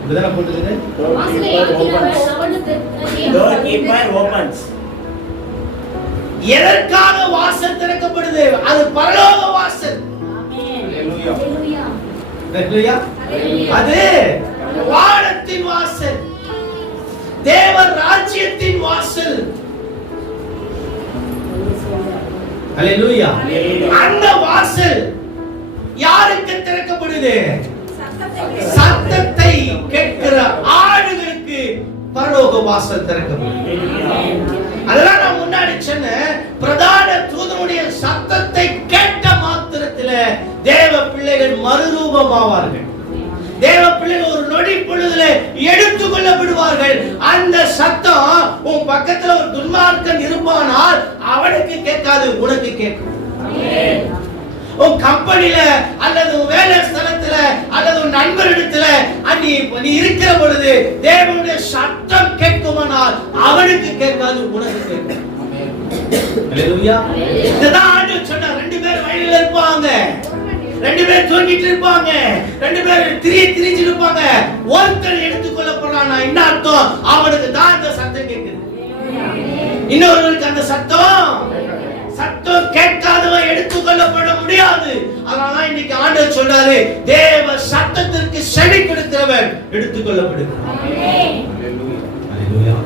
இப்படிதானே போட்டுருக்குது. Doorkeeper opens. எதற்காக வாசல் திறக்கப்படுது? அது பரலோக வாசல். அல்லேலூயா. அது வானத்தின் வாசல், தேவ ராஜ்யத்தின் வாசல். அல்லேலூயா. அந்த வாசல் யாருக்கு திறக்கப்படுது? சத்தத்தை கேட்கிற ஆடுகளுக்கு பரலோக வாசல் திறக்கப்படுது. அதெல்லாம் நான் முன்னாடி சொன்னேன். பிரதான தூதனுடைய சத்தத்தை கேட்ட மாத்திரத்தில் தேவ பிள்ளைகள் மறுரூபமாவார்கள். தேவ பிள்ளைகள் ஒரு நொடி பொழுதுல எடுத்துக் கொள்ளப்படுவார்கள். அந்த சத்தம் உன் பக்கத்துல ஒரு துன்மார்க்கன் இருப்பானால் அவனுக்கு கேட்காது, உனக்கு கேட்கும். உன் கம்பெனில அல்லது வேலை ஸ்தலத்துல அல்லது உன் நண்பரிடத்துல நீ இருக்கிற பொழுது தேவனுடைய சத்தம் கேட்குமானால் அவனுக்கு கேட்காது, உனக்கு கேட்கும். அல்லேலூயா. இதுதான் ஆண்டவர் சொன்னார். 2 பேர் வயலில் இருப்பாங்க, 2 பேர் தூங்கிட்டு இருப்பாங்க, 2 பேர் திரிஞ்சிட்டு இருப்பாங்க. ஒருத்தர் எடுத்துக்கொள்ளப்படுறானா என்ன அர்த்தம்? அவனுக்கு தான் இந்த சத்தம் கேட்குது. இன்னொருவருக்கு அந்த சத்தம் கேட்காதவன் எடுத்துக்கொள்ளப்பட முடியாது. அதனால இன்னைக்கு ஆண்டவர் சொல்றாரு, தேவ சத்தத்திற்கு செவி கொடுக்கிறவன் எடுத்துக்கொள்ளப்படுகிறான். அல்லேலூயா.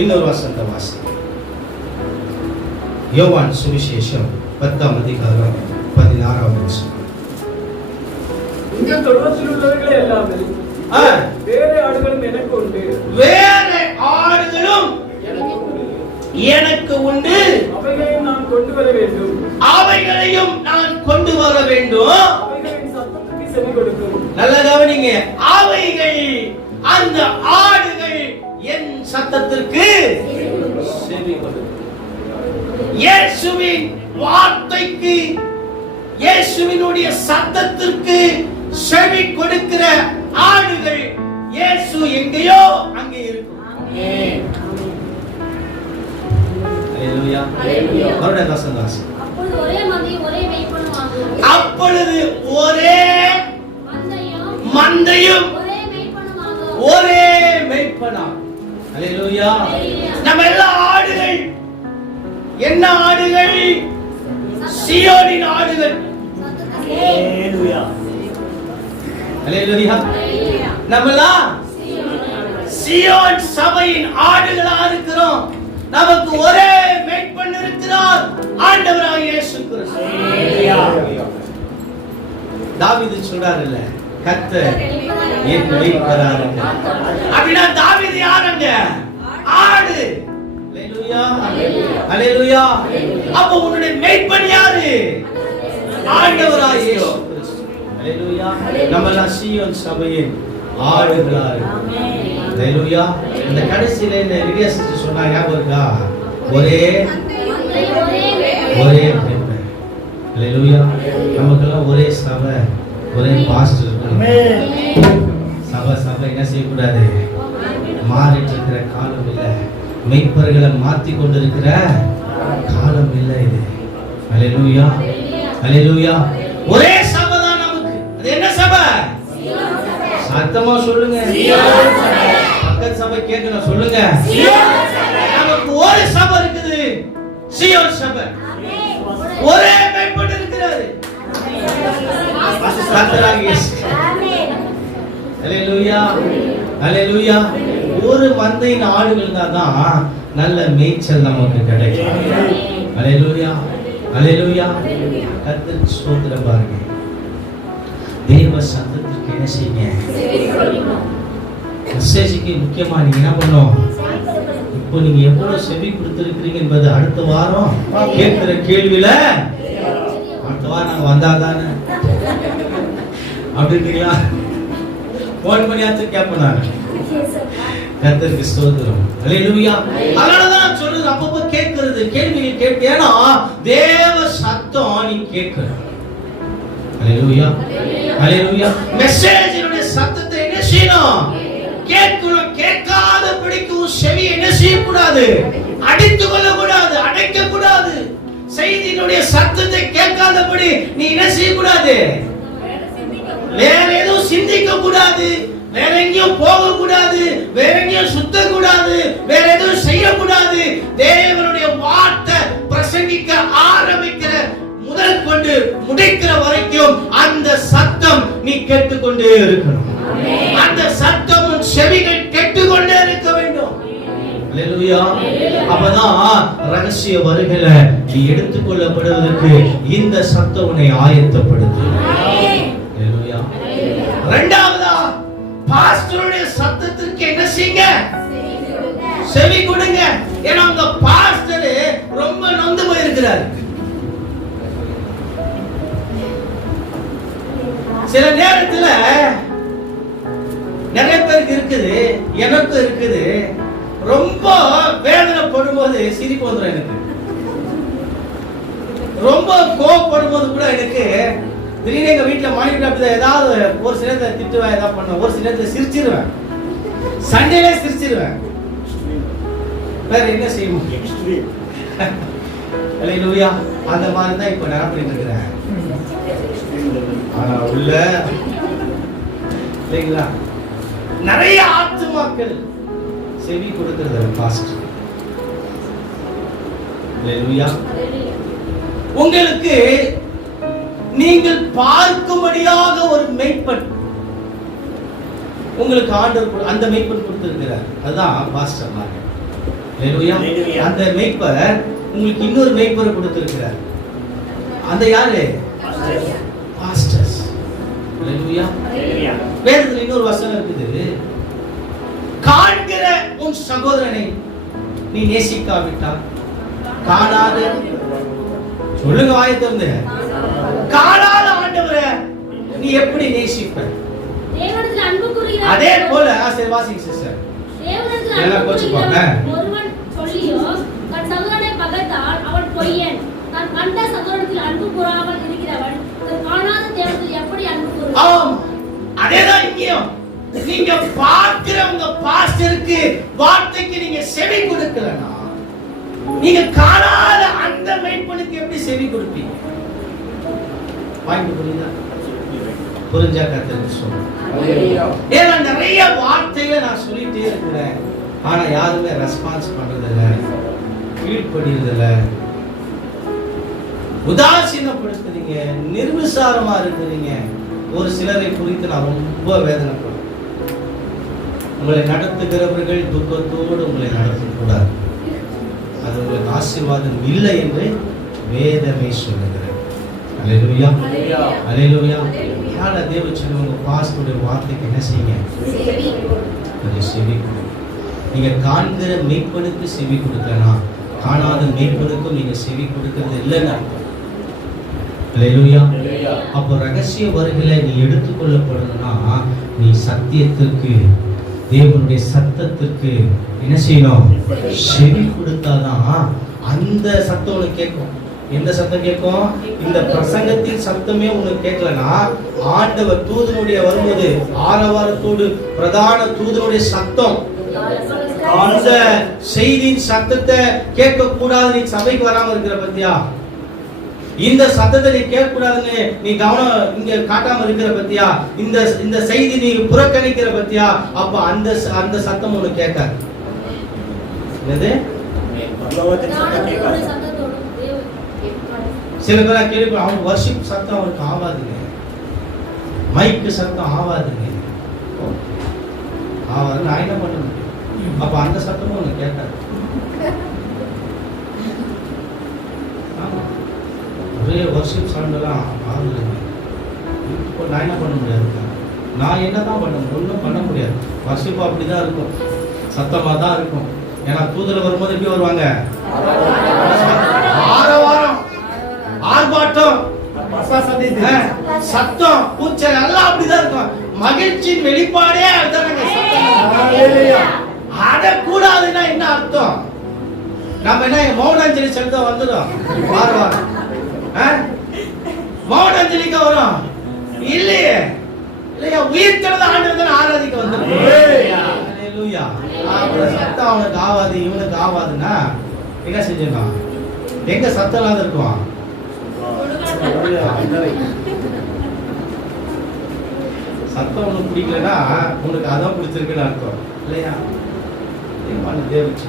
இன்னொரு வசந்த வாசி. யோவான் சுவிசேஷம் 10ஆம் அதிகாரம் 16ஆம் வசனம். இந்த தொழுவத்தில் உள்ளவர்களே எல்லாமே வேற ஆடுகளும் எனக்கு உண்டு, வேற ஆடுகளும் எனக்கு உண்டு, அவைகளையும் நான் கொண்டு வர வேண்டும், அவைகளையும் நான் கொண்டு வர வேண்டும், அவைகளின் சத்தத்துக்கு செவி கொடுக்கும். நல்ல கவனிங்க. அவைகள், அந்த ஆடுகள் என் சத்தத்திற்கு செவி கொடுக்கும். இயேசுவின் வார்த்தைக்கு, இயேசுவினுடைய சத்தத்திற்கு செவி கொடுக்கிற ஆடுகள் இயேசு எங்கேயோ அங்கே இருக்கும். அல்லேலூயா. மறுபடியும் வசந்த வாசி. அப்பொழுது ஒரே மந்தையும் ஒரே மேய்ப்பனும் ஆகும். அப்பொழுது ஒரே மந்தையும் ஒரே மேய்ப்பனும் ஆகும். ஒரே மேய்ப்பனாம். அல்லேலூயா. நம்ம எல்லா ஆடுகள் என்ன ஆடுகள்? சீயோனின் ஆடுகள். Hallelujah. அல்லேலூயா. நம்மலாம் சீயோன் சபையின் ஆடுகளா இருக்கிறோம். நமக்கு ஒரே மேய்ப்பன் இருக்கிறார், ஆண்டவராகிய இயேசு கிறிஸ்து. தாவீது சொல்றாருல்ல, கர்த்தர் என் மேய்ப்பராக இருக்கிறார். அப்படின்னா தாவீது யாருங்க? ஆடு. அல்லேலூயா. அல்லேலூயா. அப்ப உன்னுடைய மேய்ப்பன் யாரு? ஆண்டவராகிய இயேசு கிறிஸ்து. அல்லேலூயா. நம்ம எல்லாம் சீயோன் சபையின் ஆடுகளா இருக்கிறோம். அல்லேலூயா. இந்த கடைசியில இந்த லிடியா சிஸ்டர் சொன்னாங்க, ஞாபகம் இருக்கா? ஒரே மேய்ப்பன். அல்லேலூயா. நமக்கெல்லாம் ஒரே சபை, ஒரே பாஸ்டர் இருக்கணும். சபை என்ன செய்யக்கூடாது? மாறிட்டு இருக்கிற காலம் இல்லை, மெய்ப்பர்களை மாத்தி கொண்டிருக்கிற காலம் இல்லை இது. அல்லேலூயா. அல்லேலூயா. ஒரே சபை தான் நமக்கு. அது என்ன சபை? சத்தமா சொல்லுங்க. பக்கத்து சபை கேட்கணும், சொல்லுங்க. நமக்கு ஒரு சபை இருக்குது, சீயோன் சபை. ஒரே மேய்ப்பன் இருக்கிறாரு, கர்த்தராகிய இயேசு. அல்லேலூயா, அல்லேலூயா. ஒரு மந்தையின் ஆடுகள் தான் நல்ல மேய்ச்சல் நமக்கு கிடைக்கும். அல்லேலூயா, அல்லேலூயா. கர்த்தருக்கு ஸ்தோத்திரம். பாருங்க, தேவ சத்தத்திற்கு என்ன செய்யுங்க? மெசேஜுக்கு முக்கியமா நீங்க என்ன பண்ணணும்? இப்போ நீங்க எவ்வளவு செவி கொடுத்திருக்கிறீங்க என்பது அடுத்த வாரம் கேட்கிற கேள்வியில, அடுத்த வாரம் நாங்க வந்தாதானே அப்படின்றீங்களா? போன் பண்ணியாச்சு கேட்போம் நாங்க. கர்த்தருக்கு ஸ்தோத்திரம். அல்லேலூயா. அதனாலதான் சொல்றது, அப்பப்போ கேட்கிறது, கேள்வியை கேட்க. ஏன்னா தேவ சத்தம் நீ கேட்கணும். அல்லேலூயா, அல்லேலூயா. மெசேஜினுடைய சத்தத்தை என்ன செய்யணும்? கேட்கணும். கேட்காத படிக்கும் செவி என்ன செய்யக்கூடாது? அடித்து கொள்ளக்கூடாது, அடைக்க கூடாது. செய்தியினுடைய சத்தத்தை கேட்காதபடி நீ என்ன செய்யக்கூடாது? வேற எதுவும் சிந்திக்க கூடாது, வேற எங்கேயும் போக கூடாது, வேற எங்கேயும் சுத்த கூடாது, வேற எதுவும் செய்யக்கூடாது. தேவனுடைய வார்த்தை பிரசங்கிக்க ஆரம்பிக்கிற முதல் கொண்டு முடிக்கிற வரைக்கும் அந்த சத்தம் நீ கேட்டுக்கொண்டே இருக்கணும். அந்த சத்தம் உன் செவிகள் கேட்டுக்கொண்டே இருக்க வேண்டும். அல்லேலூயா. அப்பதான் ரகசிய வருகையில நீ எடுத்துக்கொள்ளப்படுவதற்கு இந்த சத்தம் உன்னை ஆயத்தப்படுத்தும். அல்லேலூயா. இரண்டாவதா, பாஸ்டருடைய சத்தத்திற்கு என்ன செய்யுங்க? செவி கொடுங்க. ஏன்னா அந்த பாஸ்டர் ரொம்ப நொந்து போயிருக்கிறார். சில நேரத்துல நிறைய பேருக்கு இருக்குது, எனக்கு இருக்குது. ரொம்ப வேதனைப்படும் போது சிரிப்பு வந்துடும் எனக்கு. ரொம்ப கோவப்படும் போது கூட எனக்கு திடீர்னு எங்க வீட்டுல மானிட்டர் அப்படிதான் ஏதாவது ஒரு சில நேரத்துல திட்டுவேன், ஏதாவது பண்ணுவேன், ஒரு சில நேரத்துல சிரிச்சிருவேன், சண்டையிலே சிரிச்சிருவேன். வேற என்ன செய்வோம்? அல்லேலூயா. அந்த மாதிரி தான் இப்ப நான் பண்ணிட்டு இருக்கிறேன். ஆனா உள்ள இல்லைங்களா, நிறைய ஆத்துமாக்கள் செவி கொடுக்கிறது பாஸ்டர். அல்லேலூயா. உங்களுக்கு நீங்கள் பார்க்கும்படியாக ஒரு மேய்ப்பன் உங்களுக்கு ஆண்டவர் அந்த மேய்ப்பன் கொடுத்திருக்கிறார். அதுதான் பாஸ்டர் மாதிரி. அல்லேலூயா. அந்த மேய்ப்பர் உங்களுக்கு இன்னொரு மேய்ப்பரை கொடுத்திருக்கிறார். அந்த யாரு? பாஸ்டர்ஸ். அல்லேலூயா. வேதத்துல இன்னொரு வசனம் இருக்குது, காண்கிற உன் சகோதரனை நீ நேசிக்காவிட்டால் காணாத, சொல்லுங்க வாயை திறந்து, காணாத ஆண்டவரை நீ எப்படி நேசிப்ப? தேவனிடத்தில் அன்பு கூறுகிற அதே போல சரி வாசிங்க சிஸ்டர். தேவனிடத்தில் அன்பு கூறுகிற ஒருவன் சொல்லியோ தன் சகோதரனை பகைத்தால் அவன் பொய்யன். தான் கண்ட சகோதரத்தில் அன்பு கூறாமல் இருக்கிறவன் தன் காணாத தேவனிடத்தில் எப்படி அன்பு கூறுவான்? ஆம், அதேதான் இங்கேயும். நீங்க பார்க்கிறவங்க பாஸ்டருக்கு வார்த்தைக்கு நீங்க செவி கொடுக்கலனா, நீங்க காணாத அந்த மேய்ப்பனுக்கு எப்படி செவி கொடுப்பீங்க? வாய்ப்பு புரியுதா? புரிஞ்சா கர்த்தருக்கு சொல்லுங்க. ஏன்னா நிறைய வார்த்தைகளை நான் சொல்லிட்டே இருக்கிறேன், ஆனா யாருமே ரெஸ்பான்ஸ் பண்றது இல்ல, கீழ்ப்படிறது இல்ல, உதாசீனப்படுத்துறீங்க, நிர்விசாரமா இருக்கிறீங்க. ஒரு சிலரை குறித்து நான் ரொம்ப வேதனைப்படுறேன். உங்களை நடத்துகிறவர்கள் துக்கத்தோடு உங்களை நடத்தக்கூடாது, அது உங்களுக்கு ஆசீர்வாதம் இல்லை என்று வேதமே சொல்லுகிறது. அல்லேலூயா, அல்லேலூயா. யார தேவச்சன உங்க பாஸ்டருடைய வார்த்தைக்கு என்ன செய்யுங்க? செவி கொடுங்க. நீங்க காண்கிற மேய்ப்பனுக்கு செவி கொடுக்கனா, காணாத மேய்ப்பனுக்கும் நீங்க செவி கொடுக்கிறது இல்லைன்னா, அல்லேலூயா. அப்போ ரகசிய வருகையில நீ எடுத்துக்கொள்ளப்படணும்னா நீ சத்தியத்திற்கு, தேவனுடைய சத்தத்திற்கு என்ன செய்யணும்? செவி கொடுத்தாதான் அந்த சத்தம் உனக்கு கேட்கும். எந்த சத்தம் கேட்கும்? இந்த பிரசங்கத்தின் சத்தமே உனக்கு கேட்கலனா, ஆண்டவர் தூதனுடைய வரும்போது ஆரவாரத்தோடு பிரதான தூதனுடைய சத்தம், அந்த செய்தியின் சத்தத்தை கேட்க கூடாது. நீ சபைக்கு வராம இருக்கிற பத்தியா, இந்த சத்தத்தை நீ கேட்க கூடாதுன்னு நீ கவனம் இங்க காட்டாம இருக்கிற பத்தியா, இந்த செய்தி நீ புறக்கணிக்கிற பத்தியா, அப்ப அந்த சத்தம் உனக்கு கேட்காது. என்னது? பரலோகத்தின் சத்தம் ஞானத்தோடு கேட்காது. சத்தத்தோடு தேவன் சில பேர் கேள்வி அவங்க வர்ஷிப் சத்தம் அவருக்கு ஆவாதுங்க, மைக்கு சத்தம் ஆவாதுங்க. ஆவாது, நான் என்ன பண்ண முடியும்? அப்ப அந்த சத்தமும் உனக்கு கேட்டாரு. ஒரே வர்ஷிப் சாண்டெல்லாம் ஆகுதுங்க. இப்போ நான் என்ன பண்ண முடியாது? நான் என்னதான் பண்ண முடியும்? ஒன்றும் பண்ண முடியாது. வர்ஷிப் அப்படிதான் இருக்கும், சத்தமாக தான் இருக்கும். ஏன்னா தூதர் வரும்போது எப்படி வருவாங்க? ஆரவாரம், ஆர்ப்பாட்டம், சத்தம், கூச்சல் எல்லாம் அப்படிதான் இருக்கும். மகிழ்ச்சியின் வெளிப்பாடே அதுதானங்க சத்தம். அடக்கூடாதுன்னா என்ன அர்த்தம்? நம்ம என்ன மௌனாஞ்சலி செலுத்த வந்துடும் வாரம் மௌனாஞ்சலிக்கு வரும் இல்லையே, இல்லையா? உயிர்த்தெழுந்த ஆண்டவரை ஆராதிக்க வந்துடும். ஹல்லேலூயா. அவனோட சத்தம் அவனுக்கு ஆவாது, இவனுக்கு ஆவாதுன்னா என்ன செஞ்சிருக்கான்? எங்க சத்தம் இல்லாத இருக்கும்? சத்தம் உனக்கு பிடிக்கலன்னா உனக்கு அதான் பிடிச்சிருக்குன்னு அர்த்தம் இல்லையா? தேவச்சு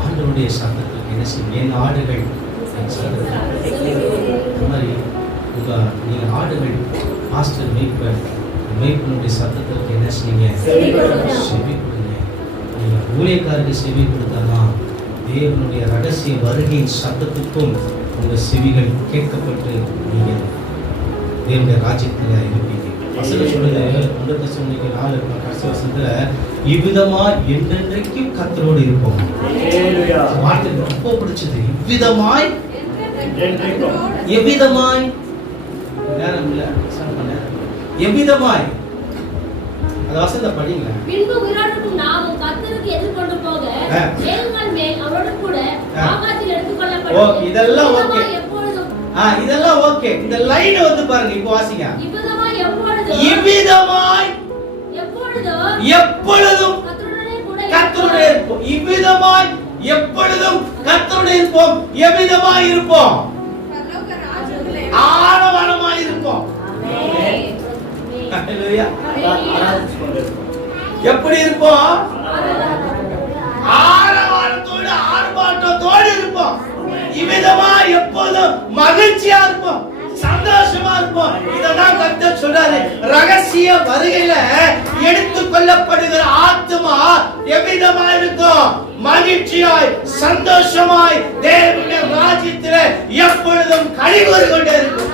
ஆண்டவருடைய சத்தத்துக்கு என்ன செய்யும்? என் ஆடுகள் மாதிரி நீங்க ஆடுகள் மாஸ்டர் மேய்ப்பனுடைய சத்தத்திற்கு என்ன செய்யுங்க? செவி கொடுங்க. நீங்க ஊழியக்காரருக்கு செவி கொடுத்தாதான் தேவனுடைய ரகசிய வருகையின் சத்தத்துக்கும் உங்க செவிகள் கேட்கப்பட்டு நீங்க தேவனுடைய ராஜ்யத்துல இருப்பீங்க. வசனம் சொல்லுது 1 தெசலோனிக்கேயர் 4 கடைசி வசனத்துல இவ்விதமா என்றென்றைக்கும் கர்த்தரோடு இருப்போம். வார்த்தை ரொம்ப பிடிச்சது. இவ்விதமாய் எவ்விதமாய் நேரம் இல்ல எவ்விதமாய் அந்த வசனத்தை படிங்க. பின்பு விராட்டுக்கும் நாமும் கர்த்தருக்கு எதிர்கொண்டு போக மேல்மன் மேல் அவரோடு கூட ஆகாயத்தில் எடுத்துக்கொள்ளப்படும். ஓகே, இதெல்லாம் ஓகே. எப்பொழுதும் இதெல்லாம் ஓகே. இந்த லைன் வந்து பாருங்க, இப்போ வாசிங்க. இவ்விதமாய் எப்பொழுதும் இவ்விதமாய் எப்பொழுதும் கர்த்தருடைய இருப்போம். இவ்விதமாய் எப்பொழுதும் கர்த்தருடைய இருப்போம். எவ்விதமாய் இருப்போம்? ஆரவாரமாய் இருப்போம். ஹல்லேலூயா. எப்படி இருப்போம்? ஆரவாரத்தோடு ஆர்ப்பாட்டத்தோடு இருப்போம். இவ்விதமாய் எப்போதும் மகிழ்ச்சியா இருப்போம், சந்தோஷமா இருப்போம். இதெல்லாம் கர்த்தர் சொல்றாரு. ரகசிய வருகையில எடுத்துக் கொள்ளப்படுகிற ஆத்துமா எவ்விதமா இருக்கும்? மகிழ்ச்சியாய் சந்தோஷமாய் தேவனுடைய ராஜ்யத்திலே எப்பொழுதும் கழிவுறு கொண்டே இருக்கும்.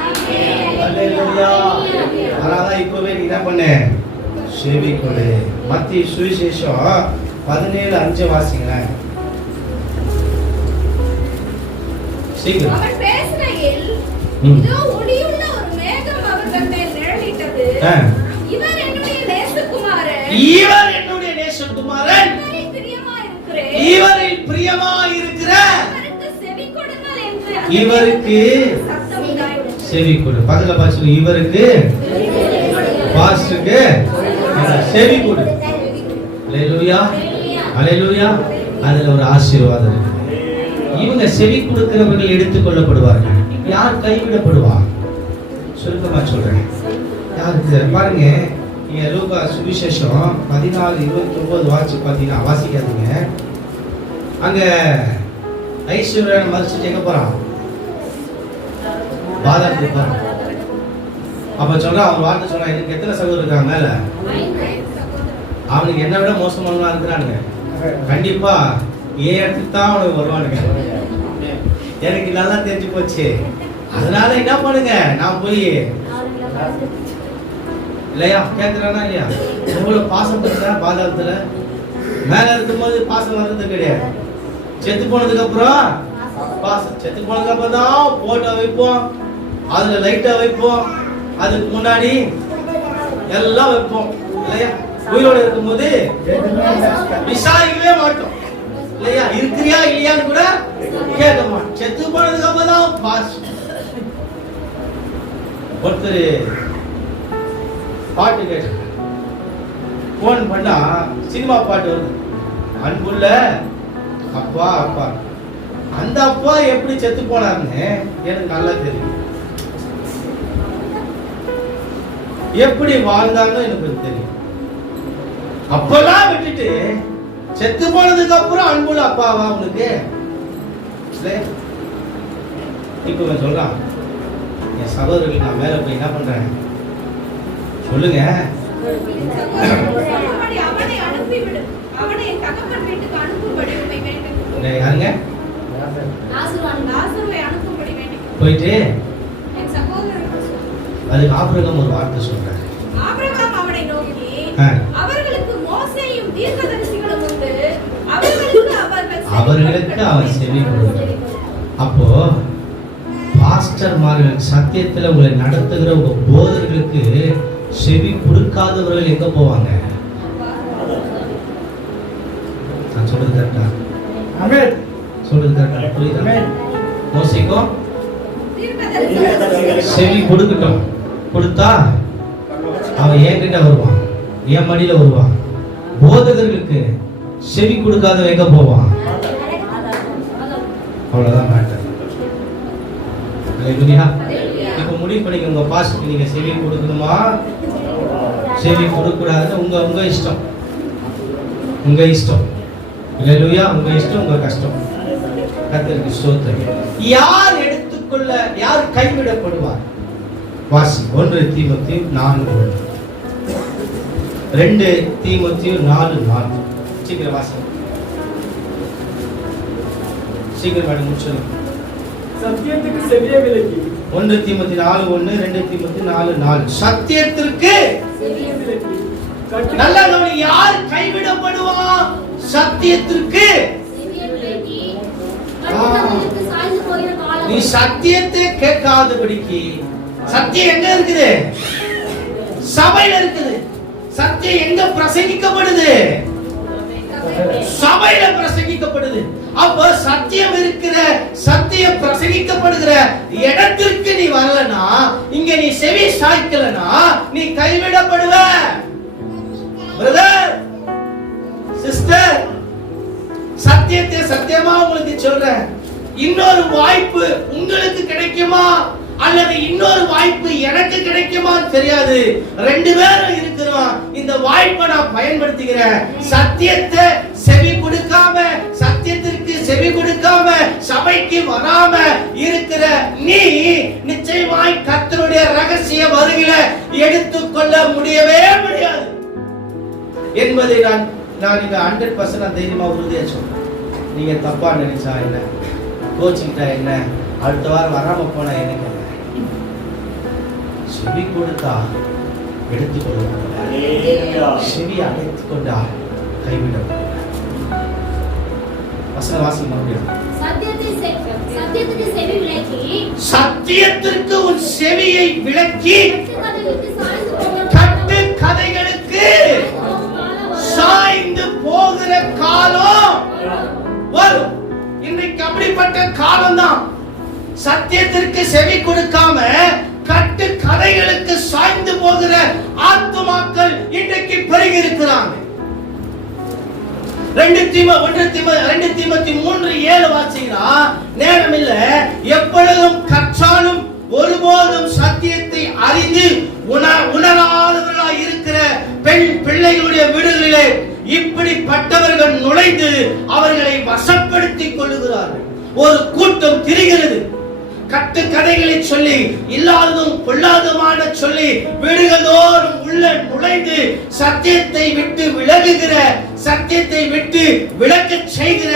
ஹல்லேலூயா. அதான் இப்பவே நீ என்ன பண்ணு? செவி கொடு. மத்திய சுவிசேஷம் 17:5 வாசிங்களேன். சீக்கிரம். அவன் பேசுகையில் இதோ ஒளியுள்ள ஒரு மேகம் அவர்கள் மேல் நிழலிட்டது. இவர் என்னுடைய நேசகுமாரன், இவர் என்னுடைய நேசகுமாரன், இவரில் பிரியமாயிருக்கிறேன், இவரில் பிரியமாயிருக்கிறேன், இவருக்கு செவி கொடுங்கள் என்று இவருக்கு சத்தம் உண்டாயிற்று. செவி கொடு. பதில பாச்சு, இவருக்கு பாஸ்டருக்கு செவி கொடு. ஹல்லேலூயா, ஹல்லேலூயா. அதுல ஒரு ஆசீர்வாதம் இருக்கு. இவங்க செவி கொடுக்கிறவர்கள் எடுத்துக் கொள்ளப்படுவார்கள். யார் கைவிடப்படுவா? சுருக்கமா சொல்றேன். யாருக்கு பாருங்க, நீங்க லூக்கா சுவிசேஷம் 14:29 பாத்தீங்கன்னா வாசிக்காதீங்க. அங்க ஐஸ்வர்யன் மரிச்சிட்டு எங்க போறான்? பாதாளத்துக்கு போறான். அப்ப சொல்ற அவன் வார்த்தை சொன்னா, எனக்கு எத்தனை சகோதரர் இருக்காங்க மேல? அவனுக்கு என்ன விட மோசமானவங்களா இருக்கிறானுங்க. கண்டிப்பா ஏன் இடத்துக்கு தான் அவனுக்கு வருவானுங்க. எனக்கு நல்லா தெரிஞ்சு போச்சு. அதனால என்ன பண்ணுங்க, நான் போய் இல்லையா கேட்கிறானா இல்லையா? எவ்வளவு பாசம் பண்ற பாதாளத்துல மேல இருக்கும்போது பாசம் வர்றது கிடையாது. செத்து போனதுக்கு அப்புறம் பாசம். செத்து போனதுக்கு அப்புறம் தான் போட்டோ வைப்போம், அதுல லைட்டா வைப்போம், அதுக்கு முன்னாடி எல்லாம் வைப்போம் இல்லையா? உயிரோட இருக்கும்போது விசாரிக்கவே மாட்டோம் இல்லையா? இருக்கிறியா இல்லையான்னு கூட கேட்க மாட்டோம். செத்து போனதுக்கு அப்புறம் தான் பாசம். ஒருத்தர் பாட்டு கேட்டு போன் பண்ணா சினிமா பாட்டு வருது. அன்புள்ள அப்பா அப்பா. அந்த அப்பா எப்படி செத்து போனாருன்னு எனக்கு நல்லா தெரியும். எப்படி வாழ்ந்தாங்கன்னு எனக்கு தெரியும். அப்பெல்லாம் விட்டுட்டு செத்து போனதுக்கு அப்புறம் அன்புள்ள அப்பாவா உனக்கு? இப்ப இவன் சொல்றான், என் சகோதரர்கள் நான் மேல போய் என்ன பண்றேன் சொல்லுங்க. அவனை அனுப்பிவிடு, அவனை என் தகப்பன் வீட்டுக்கு அனுப்பும்படி உம்மை வேண்டிக் யாருங்க? லாசருவை அனுப்பும்படி வேண்டிக் போயிட்டு என் சகோதரர்கள் அதுக்கு ஆபிரகாம் ஒரு வார்த்தை சொல்றாரு. ஆபிரகாம் அவனை நோக்கி, ஆ. அவர்களுக்கு மோசேயும் தீர்க்கதரிசிகளும் உண்டு, அவர்களுக்கு அவன் செவி கொடுத்தான். அப்போ பாஸ்டர்மார்கள் சத்தியத்துல உங்களை நடத்துகிற உங்க போதர்களுக்கு செவி கொடுக்காதவர்கள் எங்க போவாங்க? நான் சொல்றது கரெக்டா? ஆமென். சொல்றது கரெக்டா? புரியுதா? ஆமென். மோசேக்கும் தீர்க்கதரிசிகளும் செவி கொடுக்கட்டும். கொடுத்தா அவன் என்கிட்ட வருவான், என் மடியில வருவான். போதகர்களுக்கு செவி கொடுக்காதவன் எங்க போவான்? அவ்வளவுதான் மேட்டர். அல்லேலூயா. இப்ப முடிவு பண்ணிக்க, உங்க பாஸ்டருக்கு நீங்க செவி கொடுக்கணுமா செவி கொடுக்க கூடாதுன்னு உங்க இஷ்டம். உங்க இஷ்டம். அல்லேலூயா. உங்க இஷ்டம், உங்க கஷ்டம். கர்த்தருக்கு ஸ்தோத்திரம். யார் எடுத்துக்கொள்ள, யார் கைவிடப்படுவார்? வாசி 1 தீமோத்தேயு 4:1, 2 தீமோத்தேயு 4:4. சீக்கிரம் வாசி. சீக்கிரம் மேடம் முடிச்சோம். சத்தியத்துக்கு செவியை விலக்கி 1 தீமோத்தேயு 4:1, 2 தீமோத்தேயு 4:4. சத்தியத்திற்கு செவியை விலக்கி கட்டு நல்லா கவனி. யார் கைவிடப்படுவான்? சத்தியத்திற்கு. நீ சத்தியத்தை கேட்காதபடிக்கு. சத்தியம் எங்க இருக்குது? சபையில இருக்குது. சத்தியம் எங்க பிரசங்கிக்கப்படுது? சபையில பிரசங்கிக்கப்படுது. அப்ப சத்தியம் இருக்கிற, சத்தியம் பிரசங்கிக்கப்படுகிற இடத்திற்கு நீ வரலனா, இங்க நீ செவி சாய்க்கலனா, நீ கைவிடப்படுவ. பிரதர், சிஸ்டர், சத்தியத்தை சத்தியமா உங்களுக்கு சொல்றேன். இன்னொரு வாய்ப்பு உங்களுக்கு கிடைக்குமா அல்லது இன்னொரு வாய்ப்பு எனக்கு கிடைக்குமா தெரியாது. 2 பேரும் இருக்கிறோம். இந்த வாய்ப்பை நான் பயன்படுத்திக்கிறேன். சத்தியத்தை செவி கொடுக்காம, சத்தியத்திற்கு செவி கொடுக்காம சபைக்கு வராம இருக்கிற நீ நிச்சயமாய் கர்த்தருடைய ரகசிய வருகையில எடுத்துக்கொள்ள முடியவே முடியாது என்பதை நான் இங்க 100% தைரியமா உறுதியா சொல்றேன். நீங்க தப்பா நினைச்சா என்ன, கோச்சிக்கிட்டா என்ன, அடுத்த வாரம் வராம போனா எனக்கு என்ன? செவி கொடுத்தா எடுத்துக்கொள்ள, செவி அடைத்துக் கொண்டா கைவிட. வசன வாசி மறுபடியும். சத்தியத்திற்கு செவி விலக்கி, சத்தியத்திற்கு உன் செவியை விலக்கி கட்டு கதைகளுக்கு சாய்ந்து போகிற காலம் வரும். இன்றைக்கு அப்படிப்பட்ட காலம் தான். சத்தியத்திற்கு செவி கொடுக்காம கட்டு கதைகளுக்கு சாய்ந்து போகிற ஆத்துமாக்கள் இன்றைக்கு பெருகி இருக்கிறாங்க. 2 தீமோத்தேயு 3:7 வாசிக்கிறா. நேரம் இல்ல, எப்பொழுதும் கற்றாலும் ஒருபோதும் சத்தியத்தை அறிந்து உணராதவர்களாய் இருக்கிற பெண் பிள்ளைகளுடைய வீடுகளிலே இப்படிப்பட்டவர்கள் நுழைந்து அவர்களை வசப்படுத்திக் கொள்ளுகிறார்கள். ஒரு கூட்டம் திரிகிறது. கட்டு கதைகளை சொல்லி, இல்லாததும் பொல்லாததுமான சொல்லி வீடுகள் தோறும் உள்ள நுழைந்து சத்தியத்தை விட்டு விலகுகிற, சத்தியத்தை விட்டு விலகச் செய்கிற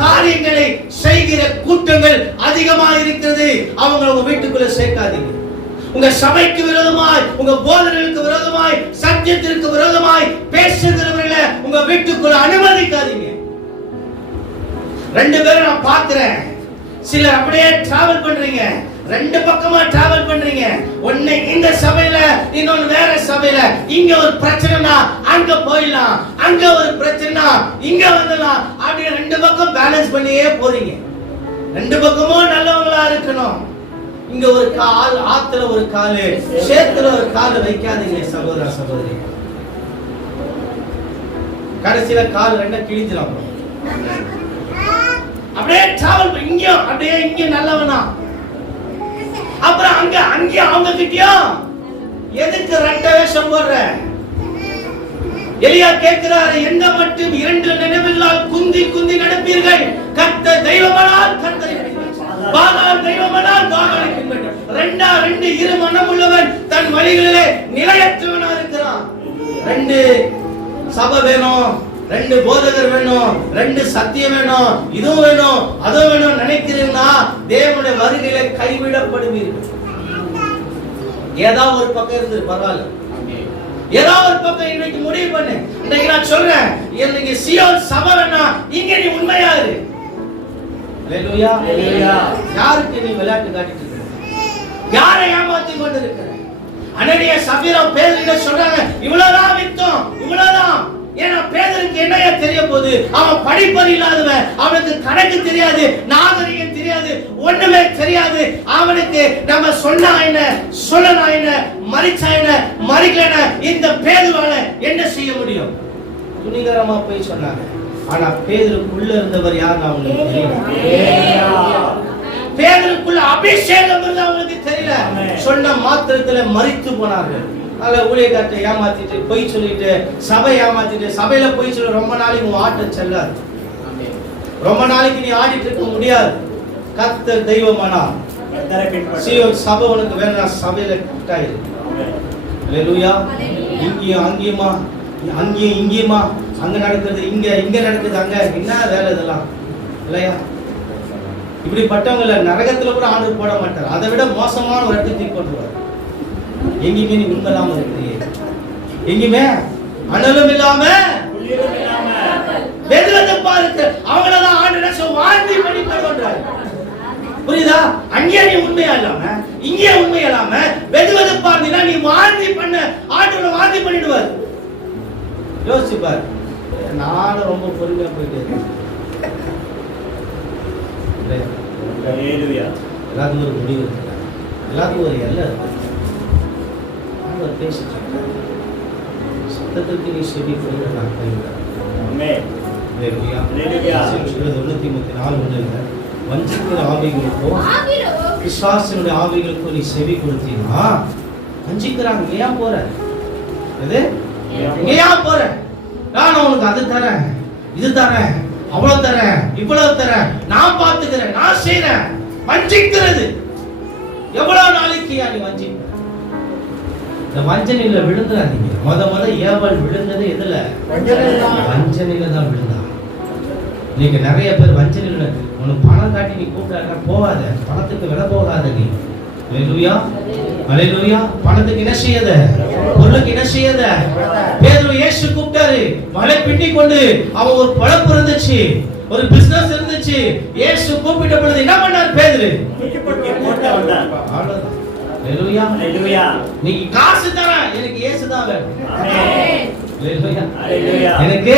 காரியங்களை செய்கிற கூட்டங்கள் அதிகமாக இருக்கிறது. அவங்க உங்க வீட்டுக்குள்ள சேர்க்காதீங்க. உங்க சபைக்கு விரோதமாய், உங்க போதனைகளுக்கு விரோதமாய், சத்தியத்திற்கு விரோதமாய் பேசுகிறவர்களை உங்க வீட்டுக்குள்ள அனுமதிக்காதீங்க. 2 பேரும் நான் பார்க்கிறேன். சிலர் அப்படியே டிராவல் பண்றீங்க, 2 பக்கமா டிராவல் பண்றீங்க. ஒண்ணு இந்த சபையில, இன்னொன்னு வேற சபையில. இங்க ஒரு பிரச்சனைனா அங்க போயிடலாம், அங்க ஒரு பிரச்சனைனா இங்க வந்துடலாம். அப்படியே 2 பக்கம் பேலன்ஸ் பண்ணியே போறீங்க. 2 பக்கமும் நல்லவங்களா இருக்கணும். இங்க ஒரு கால், ஆத்துல ஒரு காலு, சேத்துல ஒரு கால் வைக்காதீங்க சகோதர சகோதரி. கடைசியில கால் 2 கிழிஞ்சிடும். அப்படியே டிராவல் இங்க, அப்படியே இங்க நல்லவனா, அப்புறம் அங்க அவங்க கிட்டயும் எதுக்கு 2 வேஷம் போடுற? எலியா கேட்கிறார், எந்த மட்டும் 2 நினைவில்லால் குந்தி குந்தி நடப்பீர்கள்? கர்த்தர் தெய்வமானால் கர்த்தரை பின்பற்றுங்கள், பாகால் தெய்வமானால் பாகாலை பின்பற்றுங்கள். 2 இரு மனமுள்ளவன் தன் வழிகளிலே நிலையற்றவனா இருக்கிறான். 2 சபை வேணும், 2 போதகர் வேணும், 2 சத்தியம் வேணும், இதுவும் வேணும் அதுவும் வேணும் நினைக்கிறீங்கன்னா தேவனுடைய வருகையிலே கைவிடப்படுவீர்கள். ஏதாவது ஒரு பக்கம் இருந்து பரவாயில்ல, ஏதாவது ஒரு பக்கம் இன்னைக்கு முடிவு பண்ணு. இன்னைக்கு நான் சொல்றேன், இன்னைக்கு சியோன் சபை வேணாம், இங்க நீ உண்மையா இரு. அல்லேலூயா, அல்லேலூயா. யாருக்கு நீ விளையாட்டு காட்டிட்டு இருக்க? யாரை ஏமாத்தி கொண்டு இருக்க? அனனியா சபீரா பேதுருகிட்ட சொல்றாங்க, இவ்வளவுதான் வித்தோம், இவ்வளவுதான். ஏன்னா பேதுருக்கு என்னையா தெரிய போகுது? அவன் படிப்பறி இல்லாதவன், அவனுக்கு கணக்கு தெரியாது, நாகரிகம் தெரியாது, ஒண்ணுமே தெரியாது. அவனுக்கு நம்ம சொன்னா என்ன, சொல்லனா என்ன, மரிச்சா என்ன, மரிக்கலனா இந்த பேதுவால என்ன செய்ய முடியும்? துணிகரமா போய் சொன்னாங்க. ஆனா பேதுருக்குள்ள இருந்தவர் யார் அவங்களுக்கு தெரியல. பேதுருக்குள்ள அபிஷேகம் இருந்தது அவங்களுக்கு தெரியல. சொன்ன மாத்திரத்துல மரித்து போனார்கள். அதனால ஊழியக்காரத்தை ஏமாத்திட்டு பொய் சொல்லிட்டு சபை ஏமாத்திட்டு சபையில பொய் சொல்ல ரொம்ப நாளைக்கு உன் ஆட்டம் செல்லாது. ரொம்ப நாளைக்கு நீ ஆடிட்டு இருக்க முடியாது. கர்த்தர் தெய்வமானா சீயோன் சபை உனக்கு வேணா சபையில கூட்டாயிரு. அல்லேலூயா. இங்கேயும் அங்கேயுமா, அங்கேயும் இங்கேயுமா, அங்க நடக்குது இங்க, இங்க நடக்குது அங்க, என்ன வேலை இதெல்லாம் இல்லையா? இப்படிப்பட்டவங்கள நரகத்துல கூட ஆண்டு போட மாட்டார். அதை விட மோசமான ஒரு இடத்தை கொண்டுருவார். எங்கேயுமே நீ உண்மையில்லாம இருக்கிறீங்க, எங்கேயுமே அனலும் இல்லாம வெதுவெதுப்பா இருக்கு. அவங்களதான் ஆண்டு வாந்தி பண்ணி போடுறாரு. புரியுதா? அங்கே நீ உண்மையா இல்லாம இங்கே உண்மையா இல்லாம வெதுவெதுப்பா இருந்தீங்கன்னா நீ வாந்தி பண்ண ஆண்டு வாந்தி பண்ணிடுவார். யோசிச்சுப்பார். நானும் ரொம்ப பொறுமையா போயிட்டு இருக்கேன். எல்லாத்துக்கும் ஒரு முடிவு இருக்கு, எல்லாத்துக்கும் ஒரு எல்லை இருக்கு. சத்தத்திற்கு நீ செவி கொண்டு நான் கைவிடுறேன். வஞ்சிக்கிற ஆவிகளுக்கும் பிசாசினுடைய ஆவிகளுக்கும் நீ செவி கொடுத்தீங்கன்னா வஞ்சிக்கிறாங்க. ஏன் போற? இது ஏன் போற? நான் உனக்கு அது தரேன், இது தரேன், அவ்வளவு தரேன், இவ்வளவு தரேன், நான் பார்த்துக்கிறேன், நான் செய்யறேன். வஞ்சிக்கிறது எவ்வளவு நாளைக்கு நீ வஞ்சிக்க? இந்த வஞ்சனையில விழுந்துடாதீங்க. முத ஏவல் விழுந்தது எதுல? வஞ்சனையில தான் விழுந்தா. நீங்க நிறைய பேர் வஞ்சனையில உனக்கு பணம் காட்டி நீ கூப்பிடாத, போகாத, பணத்துக்கு விலை போகாத நீ. அல்லேலூயா, அல்லேலூயா. பணத்துக்கு என்ன செய்யாத, பொருளுக்கு என்ன செய்யாத. பேதுரு இயேசு கூப்பிட்டாரு, மலை பின்னி கொண்டு அவன் ஒரு பழப்பு இருந்துச்சு, ஒரு பிசினஸ் இருந்துச்சு. இயேசு கூப்பிட்ட பொழுது என்ன பண்ணார் பேதுரு? அவ்வளவுதான். அல்லேலூயா, அல்லேலூயா. நீ காசு தர, எனக்கு இயேசு தான் வேணும். ஆமென். அல்லேலூயா, அல்லேலூயா. எனக்கு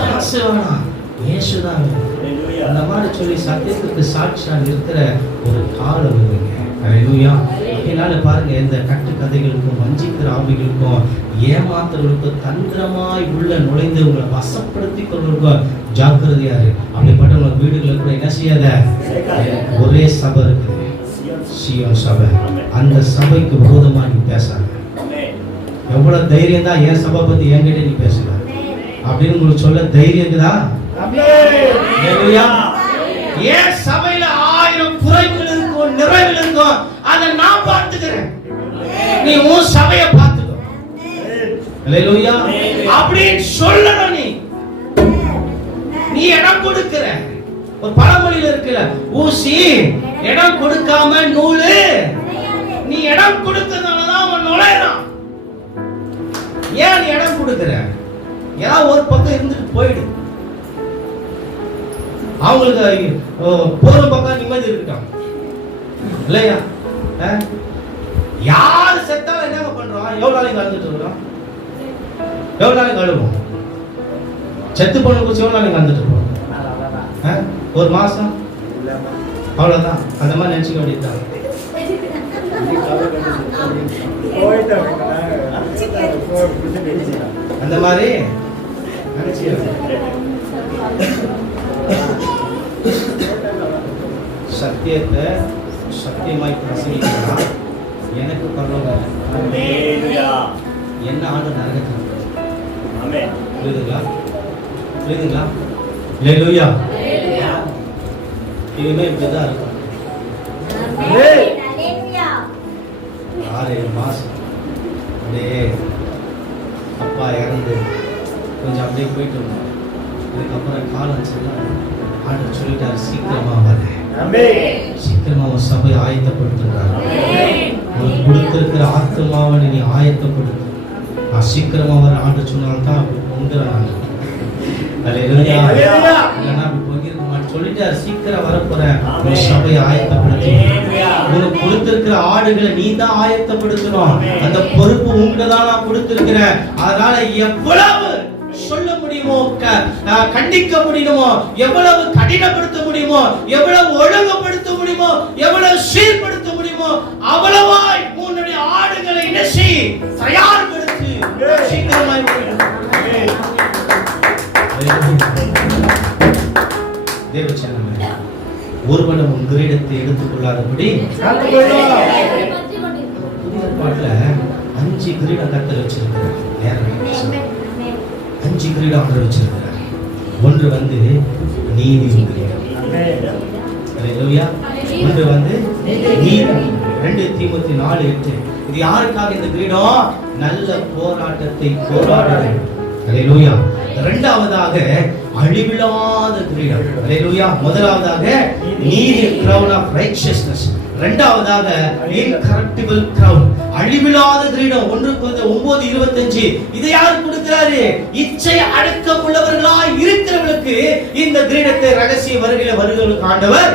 காசு வேணாம், இயேசு தான் வேணும். அல்லேலூயா. அந்த மாதிரி சொல்லி சத்தியத்துக்கு சாட்சியா இருக்கிற ஒரு காலம் இருக்குங்க. அல்லேலூயா. இதனால பாருங்க, இந்த கட்டு கதைகளுக்கும் வஞ்சிக்கிற ஆவிகளுக்கும் ஏமாத்துறவர்களுக்கும் தந்திரமாய் உள்ள நுழைந்து உங்களை வசப்படுத்தி கொள்வதற்கும் ஜாக்கிரதையா இருக்கு. அப்படிப்பட்ட வீடுகளை கூட என்ன செய்யாத. ஒரே சபை இருக்குது, சீயோன் சபை. அந்த சபைக்கு விரோதமா நீ பேசாத. எவ்வளவு தைரியம் தான் என் சபை பத்தி என்கிட்ட நீ பேசுற அப்படின்னு உங்களுக்கு சொல்ல தைரியம் இருக்குதா? என் சபையில 1000 குறைகள் இருக்கும், நிறைகள் இருக்கும், அதை நான் பார்த்துக்கிறேன், நீ உன் சபையை பார்த்துக்கோ. அல்லேலூயா. அப்படின்னு சொல்லணும். நீ இடம் கொடுக்கிற. ஒரு பழமொழியில இருக்குல்ல, ஊசி இடம் கொடுக்காம நூலு. நீ இடம் கொடுத்ததுனாலதான் அவன் நுழையறான். ஏன் நீ இடம் கொடுக்கிற? ஏதாவது ஒரு பக்கம் இருந்துட்டு போயிடு. அவங்களுக்கு போற பக்கம் நிம்மதி இருக்கான் இல்லையா? யாரு செத்தாலும் என்ன பண்றோம்? எவ்வளவு நாளைக்கு கலந்துட்டு இருக்கிறோம்? எவ்வளவு நாளைக்கு கழுவோம்? செத்து போன குறிச்சு எவ்வளவு நாளைக்கு கலந்துட்டு இருக்கோம்? ஒரு மாசம், அவ்வளவுதான். அந்த மாதிரி நினைச்சுக்க வேண்டியதுதான். அந்த மாதிரி சத்தியத்தை சத்தியமாய் பிரசங்கிக்கலாம். எனக்கு பரவாயில்ல, என்ன ஆண்டு நரகத்தில் ஆமென். புரியுதுங்களா? புரியுதுங்களா? ஹல்லேலூயா. இனிமே இப்படிதான் இருக்கும். 6-7 மாசம் அப்படியே அப்பா இறந்து கொஞ்சம் அப்படியே போயிட்டு இருந்தோம். அதுக்கப்புறம் காலம் சொன்னா ஆண்டு சொல்லிட்டாரு, சீக்கிரமா வரேன், சீக்கிரமா ஒரு சபை ஆயத்தப்படுத்துறாரு, உனக்கு கொடுத்திருக்கிற ஆத்மாவை நீ ஆயத்தப்படுத்து, நான் சீக்கிரமா வர ஆண்டு சொன்னால்தான் அப்படி பொங்குறாங்க. அல்லேலூயா. இல்லைன்னா அப்படி பொங்கிருக்க மாட்டேன் சொல்லிட்டாரு, சீக்கிரம் வரப்போறேன், ஒரு சபையை ஆயத்தப்படுத்து. உனக்கு கொடுத்திருக்கிற ஆடுகளை நீ தான் ஆயத்தப்படுத்தணும். அந்த பொறுப்பு உங்ககிட்ட தான் நான் கொடுத்திருக்கிறேன். அதனால எவ்வளவு சொல்ல முடியுமோ, கண்டிக்க முடியுமோ, எவ்வளவு கடினப்படுத்த முடியுமோ, எவ்வளவு ஒழுங்குபடுத்த முடியுமோ, எவ்வளவு சீர்படுத்த முடியுமோ, அவ்வளவாய் உன்னுடைய ஆடுகளை இணைச்சி தயார்படுத்தி சீக்கிரமாய் தேவச்சனமே, ஒருவனும் உன் கிரீடத்தை எடுத்துக் கொள்ளாதபடி பாட்டுல 5 கிரீடம் கர்த்தர் வச்சிருக்கிறார். 5 கிரீடம் அவர் வச்சிருக்கிறார். ஒன்று வந்து நீதியின் கிரீடம். அல்லேலூயா. ஒன்று வந்து நீதி. 2 தீமோத்தேயு 4:8. இது யாருக்காக இந்த கிரீடம்? நல்ல போராட்டத்தை போராடுங்கள். அல்லேலூயா. இரண்டாவதாக அழிவில்லாத கிரீடம். அல்லேலூயா. முதலாவதாக நீதி, crown of righteousness. இரண்டாவதாக incorruptible crown, அழிவில்லாத கிரீடம். 1 Corinthians 9:25. இதை யார் கொடுக்கிறாரு? இச்சை அடக்கம் உள்ளவர்களாய் இருக்கிறவர்களுக்கு இந்த கிரீடத்தை ரகசிய வருகிறவர்களுக்கு ஆண்டவர்.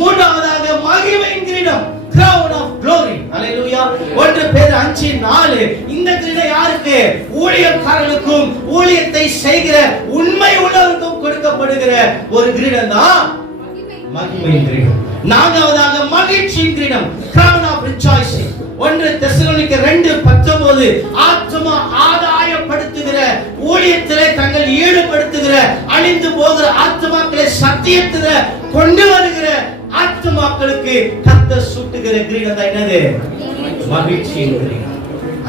மூன்றாவதாக மகிமையின் கிரீடம், crown of glory. அல்லேலூயா. 1 பேதுரு 5:4. இந்த கிரீடம் யாருக்கு? ஊழியக்காரர்களுக்கும் ஊழியத்தை செய்கிற உண்மை உள்ளவர்களுக்கும் கொடுக்கப்படுகிற ஒரு கிரீடம் தான் மகிமையின் கிரீடம். நான்காவதாக மகிழ்ச்சியின் கிரீடம், crown of rejoicing. 1 தெசலோனிக்கர் 2:19. ஆத்மா ஆதாயப்படுத்துகிற ஊழியத்திலே தங்கள் ஈடுபடுத்துகிற அழிந்து போகிற ஆத்மாக்களை சத்தியத்திலே கொண்டு வருகிற ஆத்மாக்களுக்கு கர்த்தர் சூட்டுகிற கிரீடம் தான் என்னது? மகிழ்ச்சியின் கிரீடம்.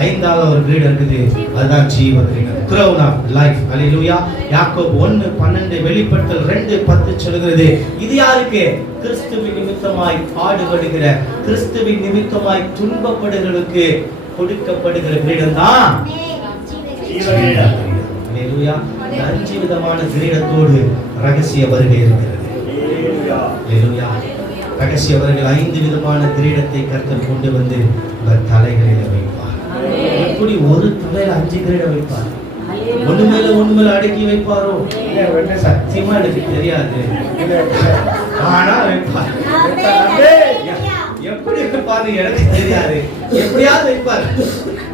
ஐந்தாவது ஒரு கிரீடம் இருக்குது, அதுதான் ஜீவ கிரீடம், crown of life. அல்லேலூயா. யாக்கோபு 1:12, வெளிப்படுத்தல் 2:10 சொல்கிறது, இது யாருக்கு? கிறிஸ்துவின் நிமித்தமாய் பாடுபடுகிற, கிறிஸ்துவின் நிமித்தமாய் துன்பப்படுகிறவர்களுக்கு கொடுக்கப்படுகிற கிரீடம் தான் ஜீவ கிரீடம். அல்லேலூயா. 5 விதமான கிரீடத்தோடு ரகசிய வருகை இருக்கிறது. அல்லேலூயா. ரகசிய வருகை 5 விதமான கிரீடத்தை கர்த்தர் கொண்டு வந்து உங்கள் தலைகளில் வைப்பார். எப்படி ஒரு தலையில 5 கிரீடம் வைப்பார்? ஒண்ணு மேல அடக்கி வைப்பாரோ? சத்தியமா எனக்கு தெரியாது, ஆனா வைப்பார். எப்படி வைப்பாரு எனக்கு தெரியாது, எப்படியாவது வைப்பார்.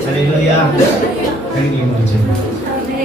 அல்லேலூயா. கணினி முடிச்சு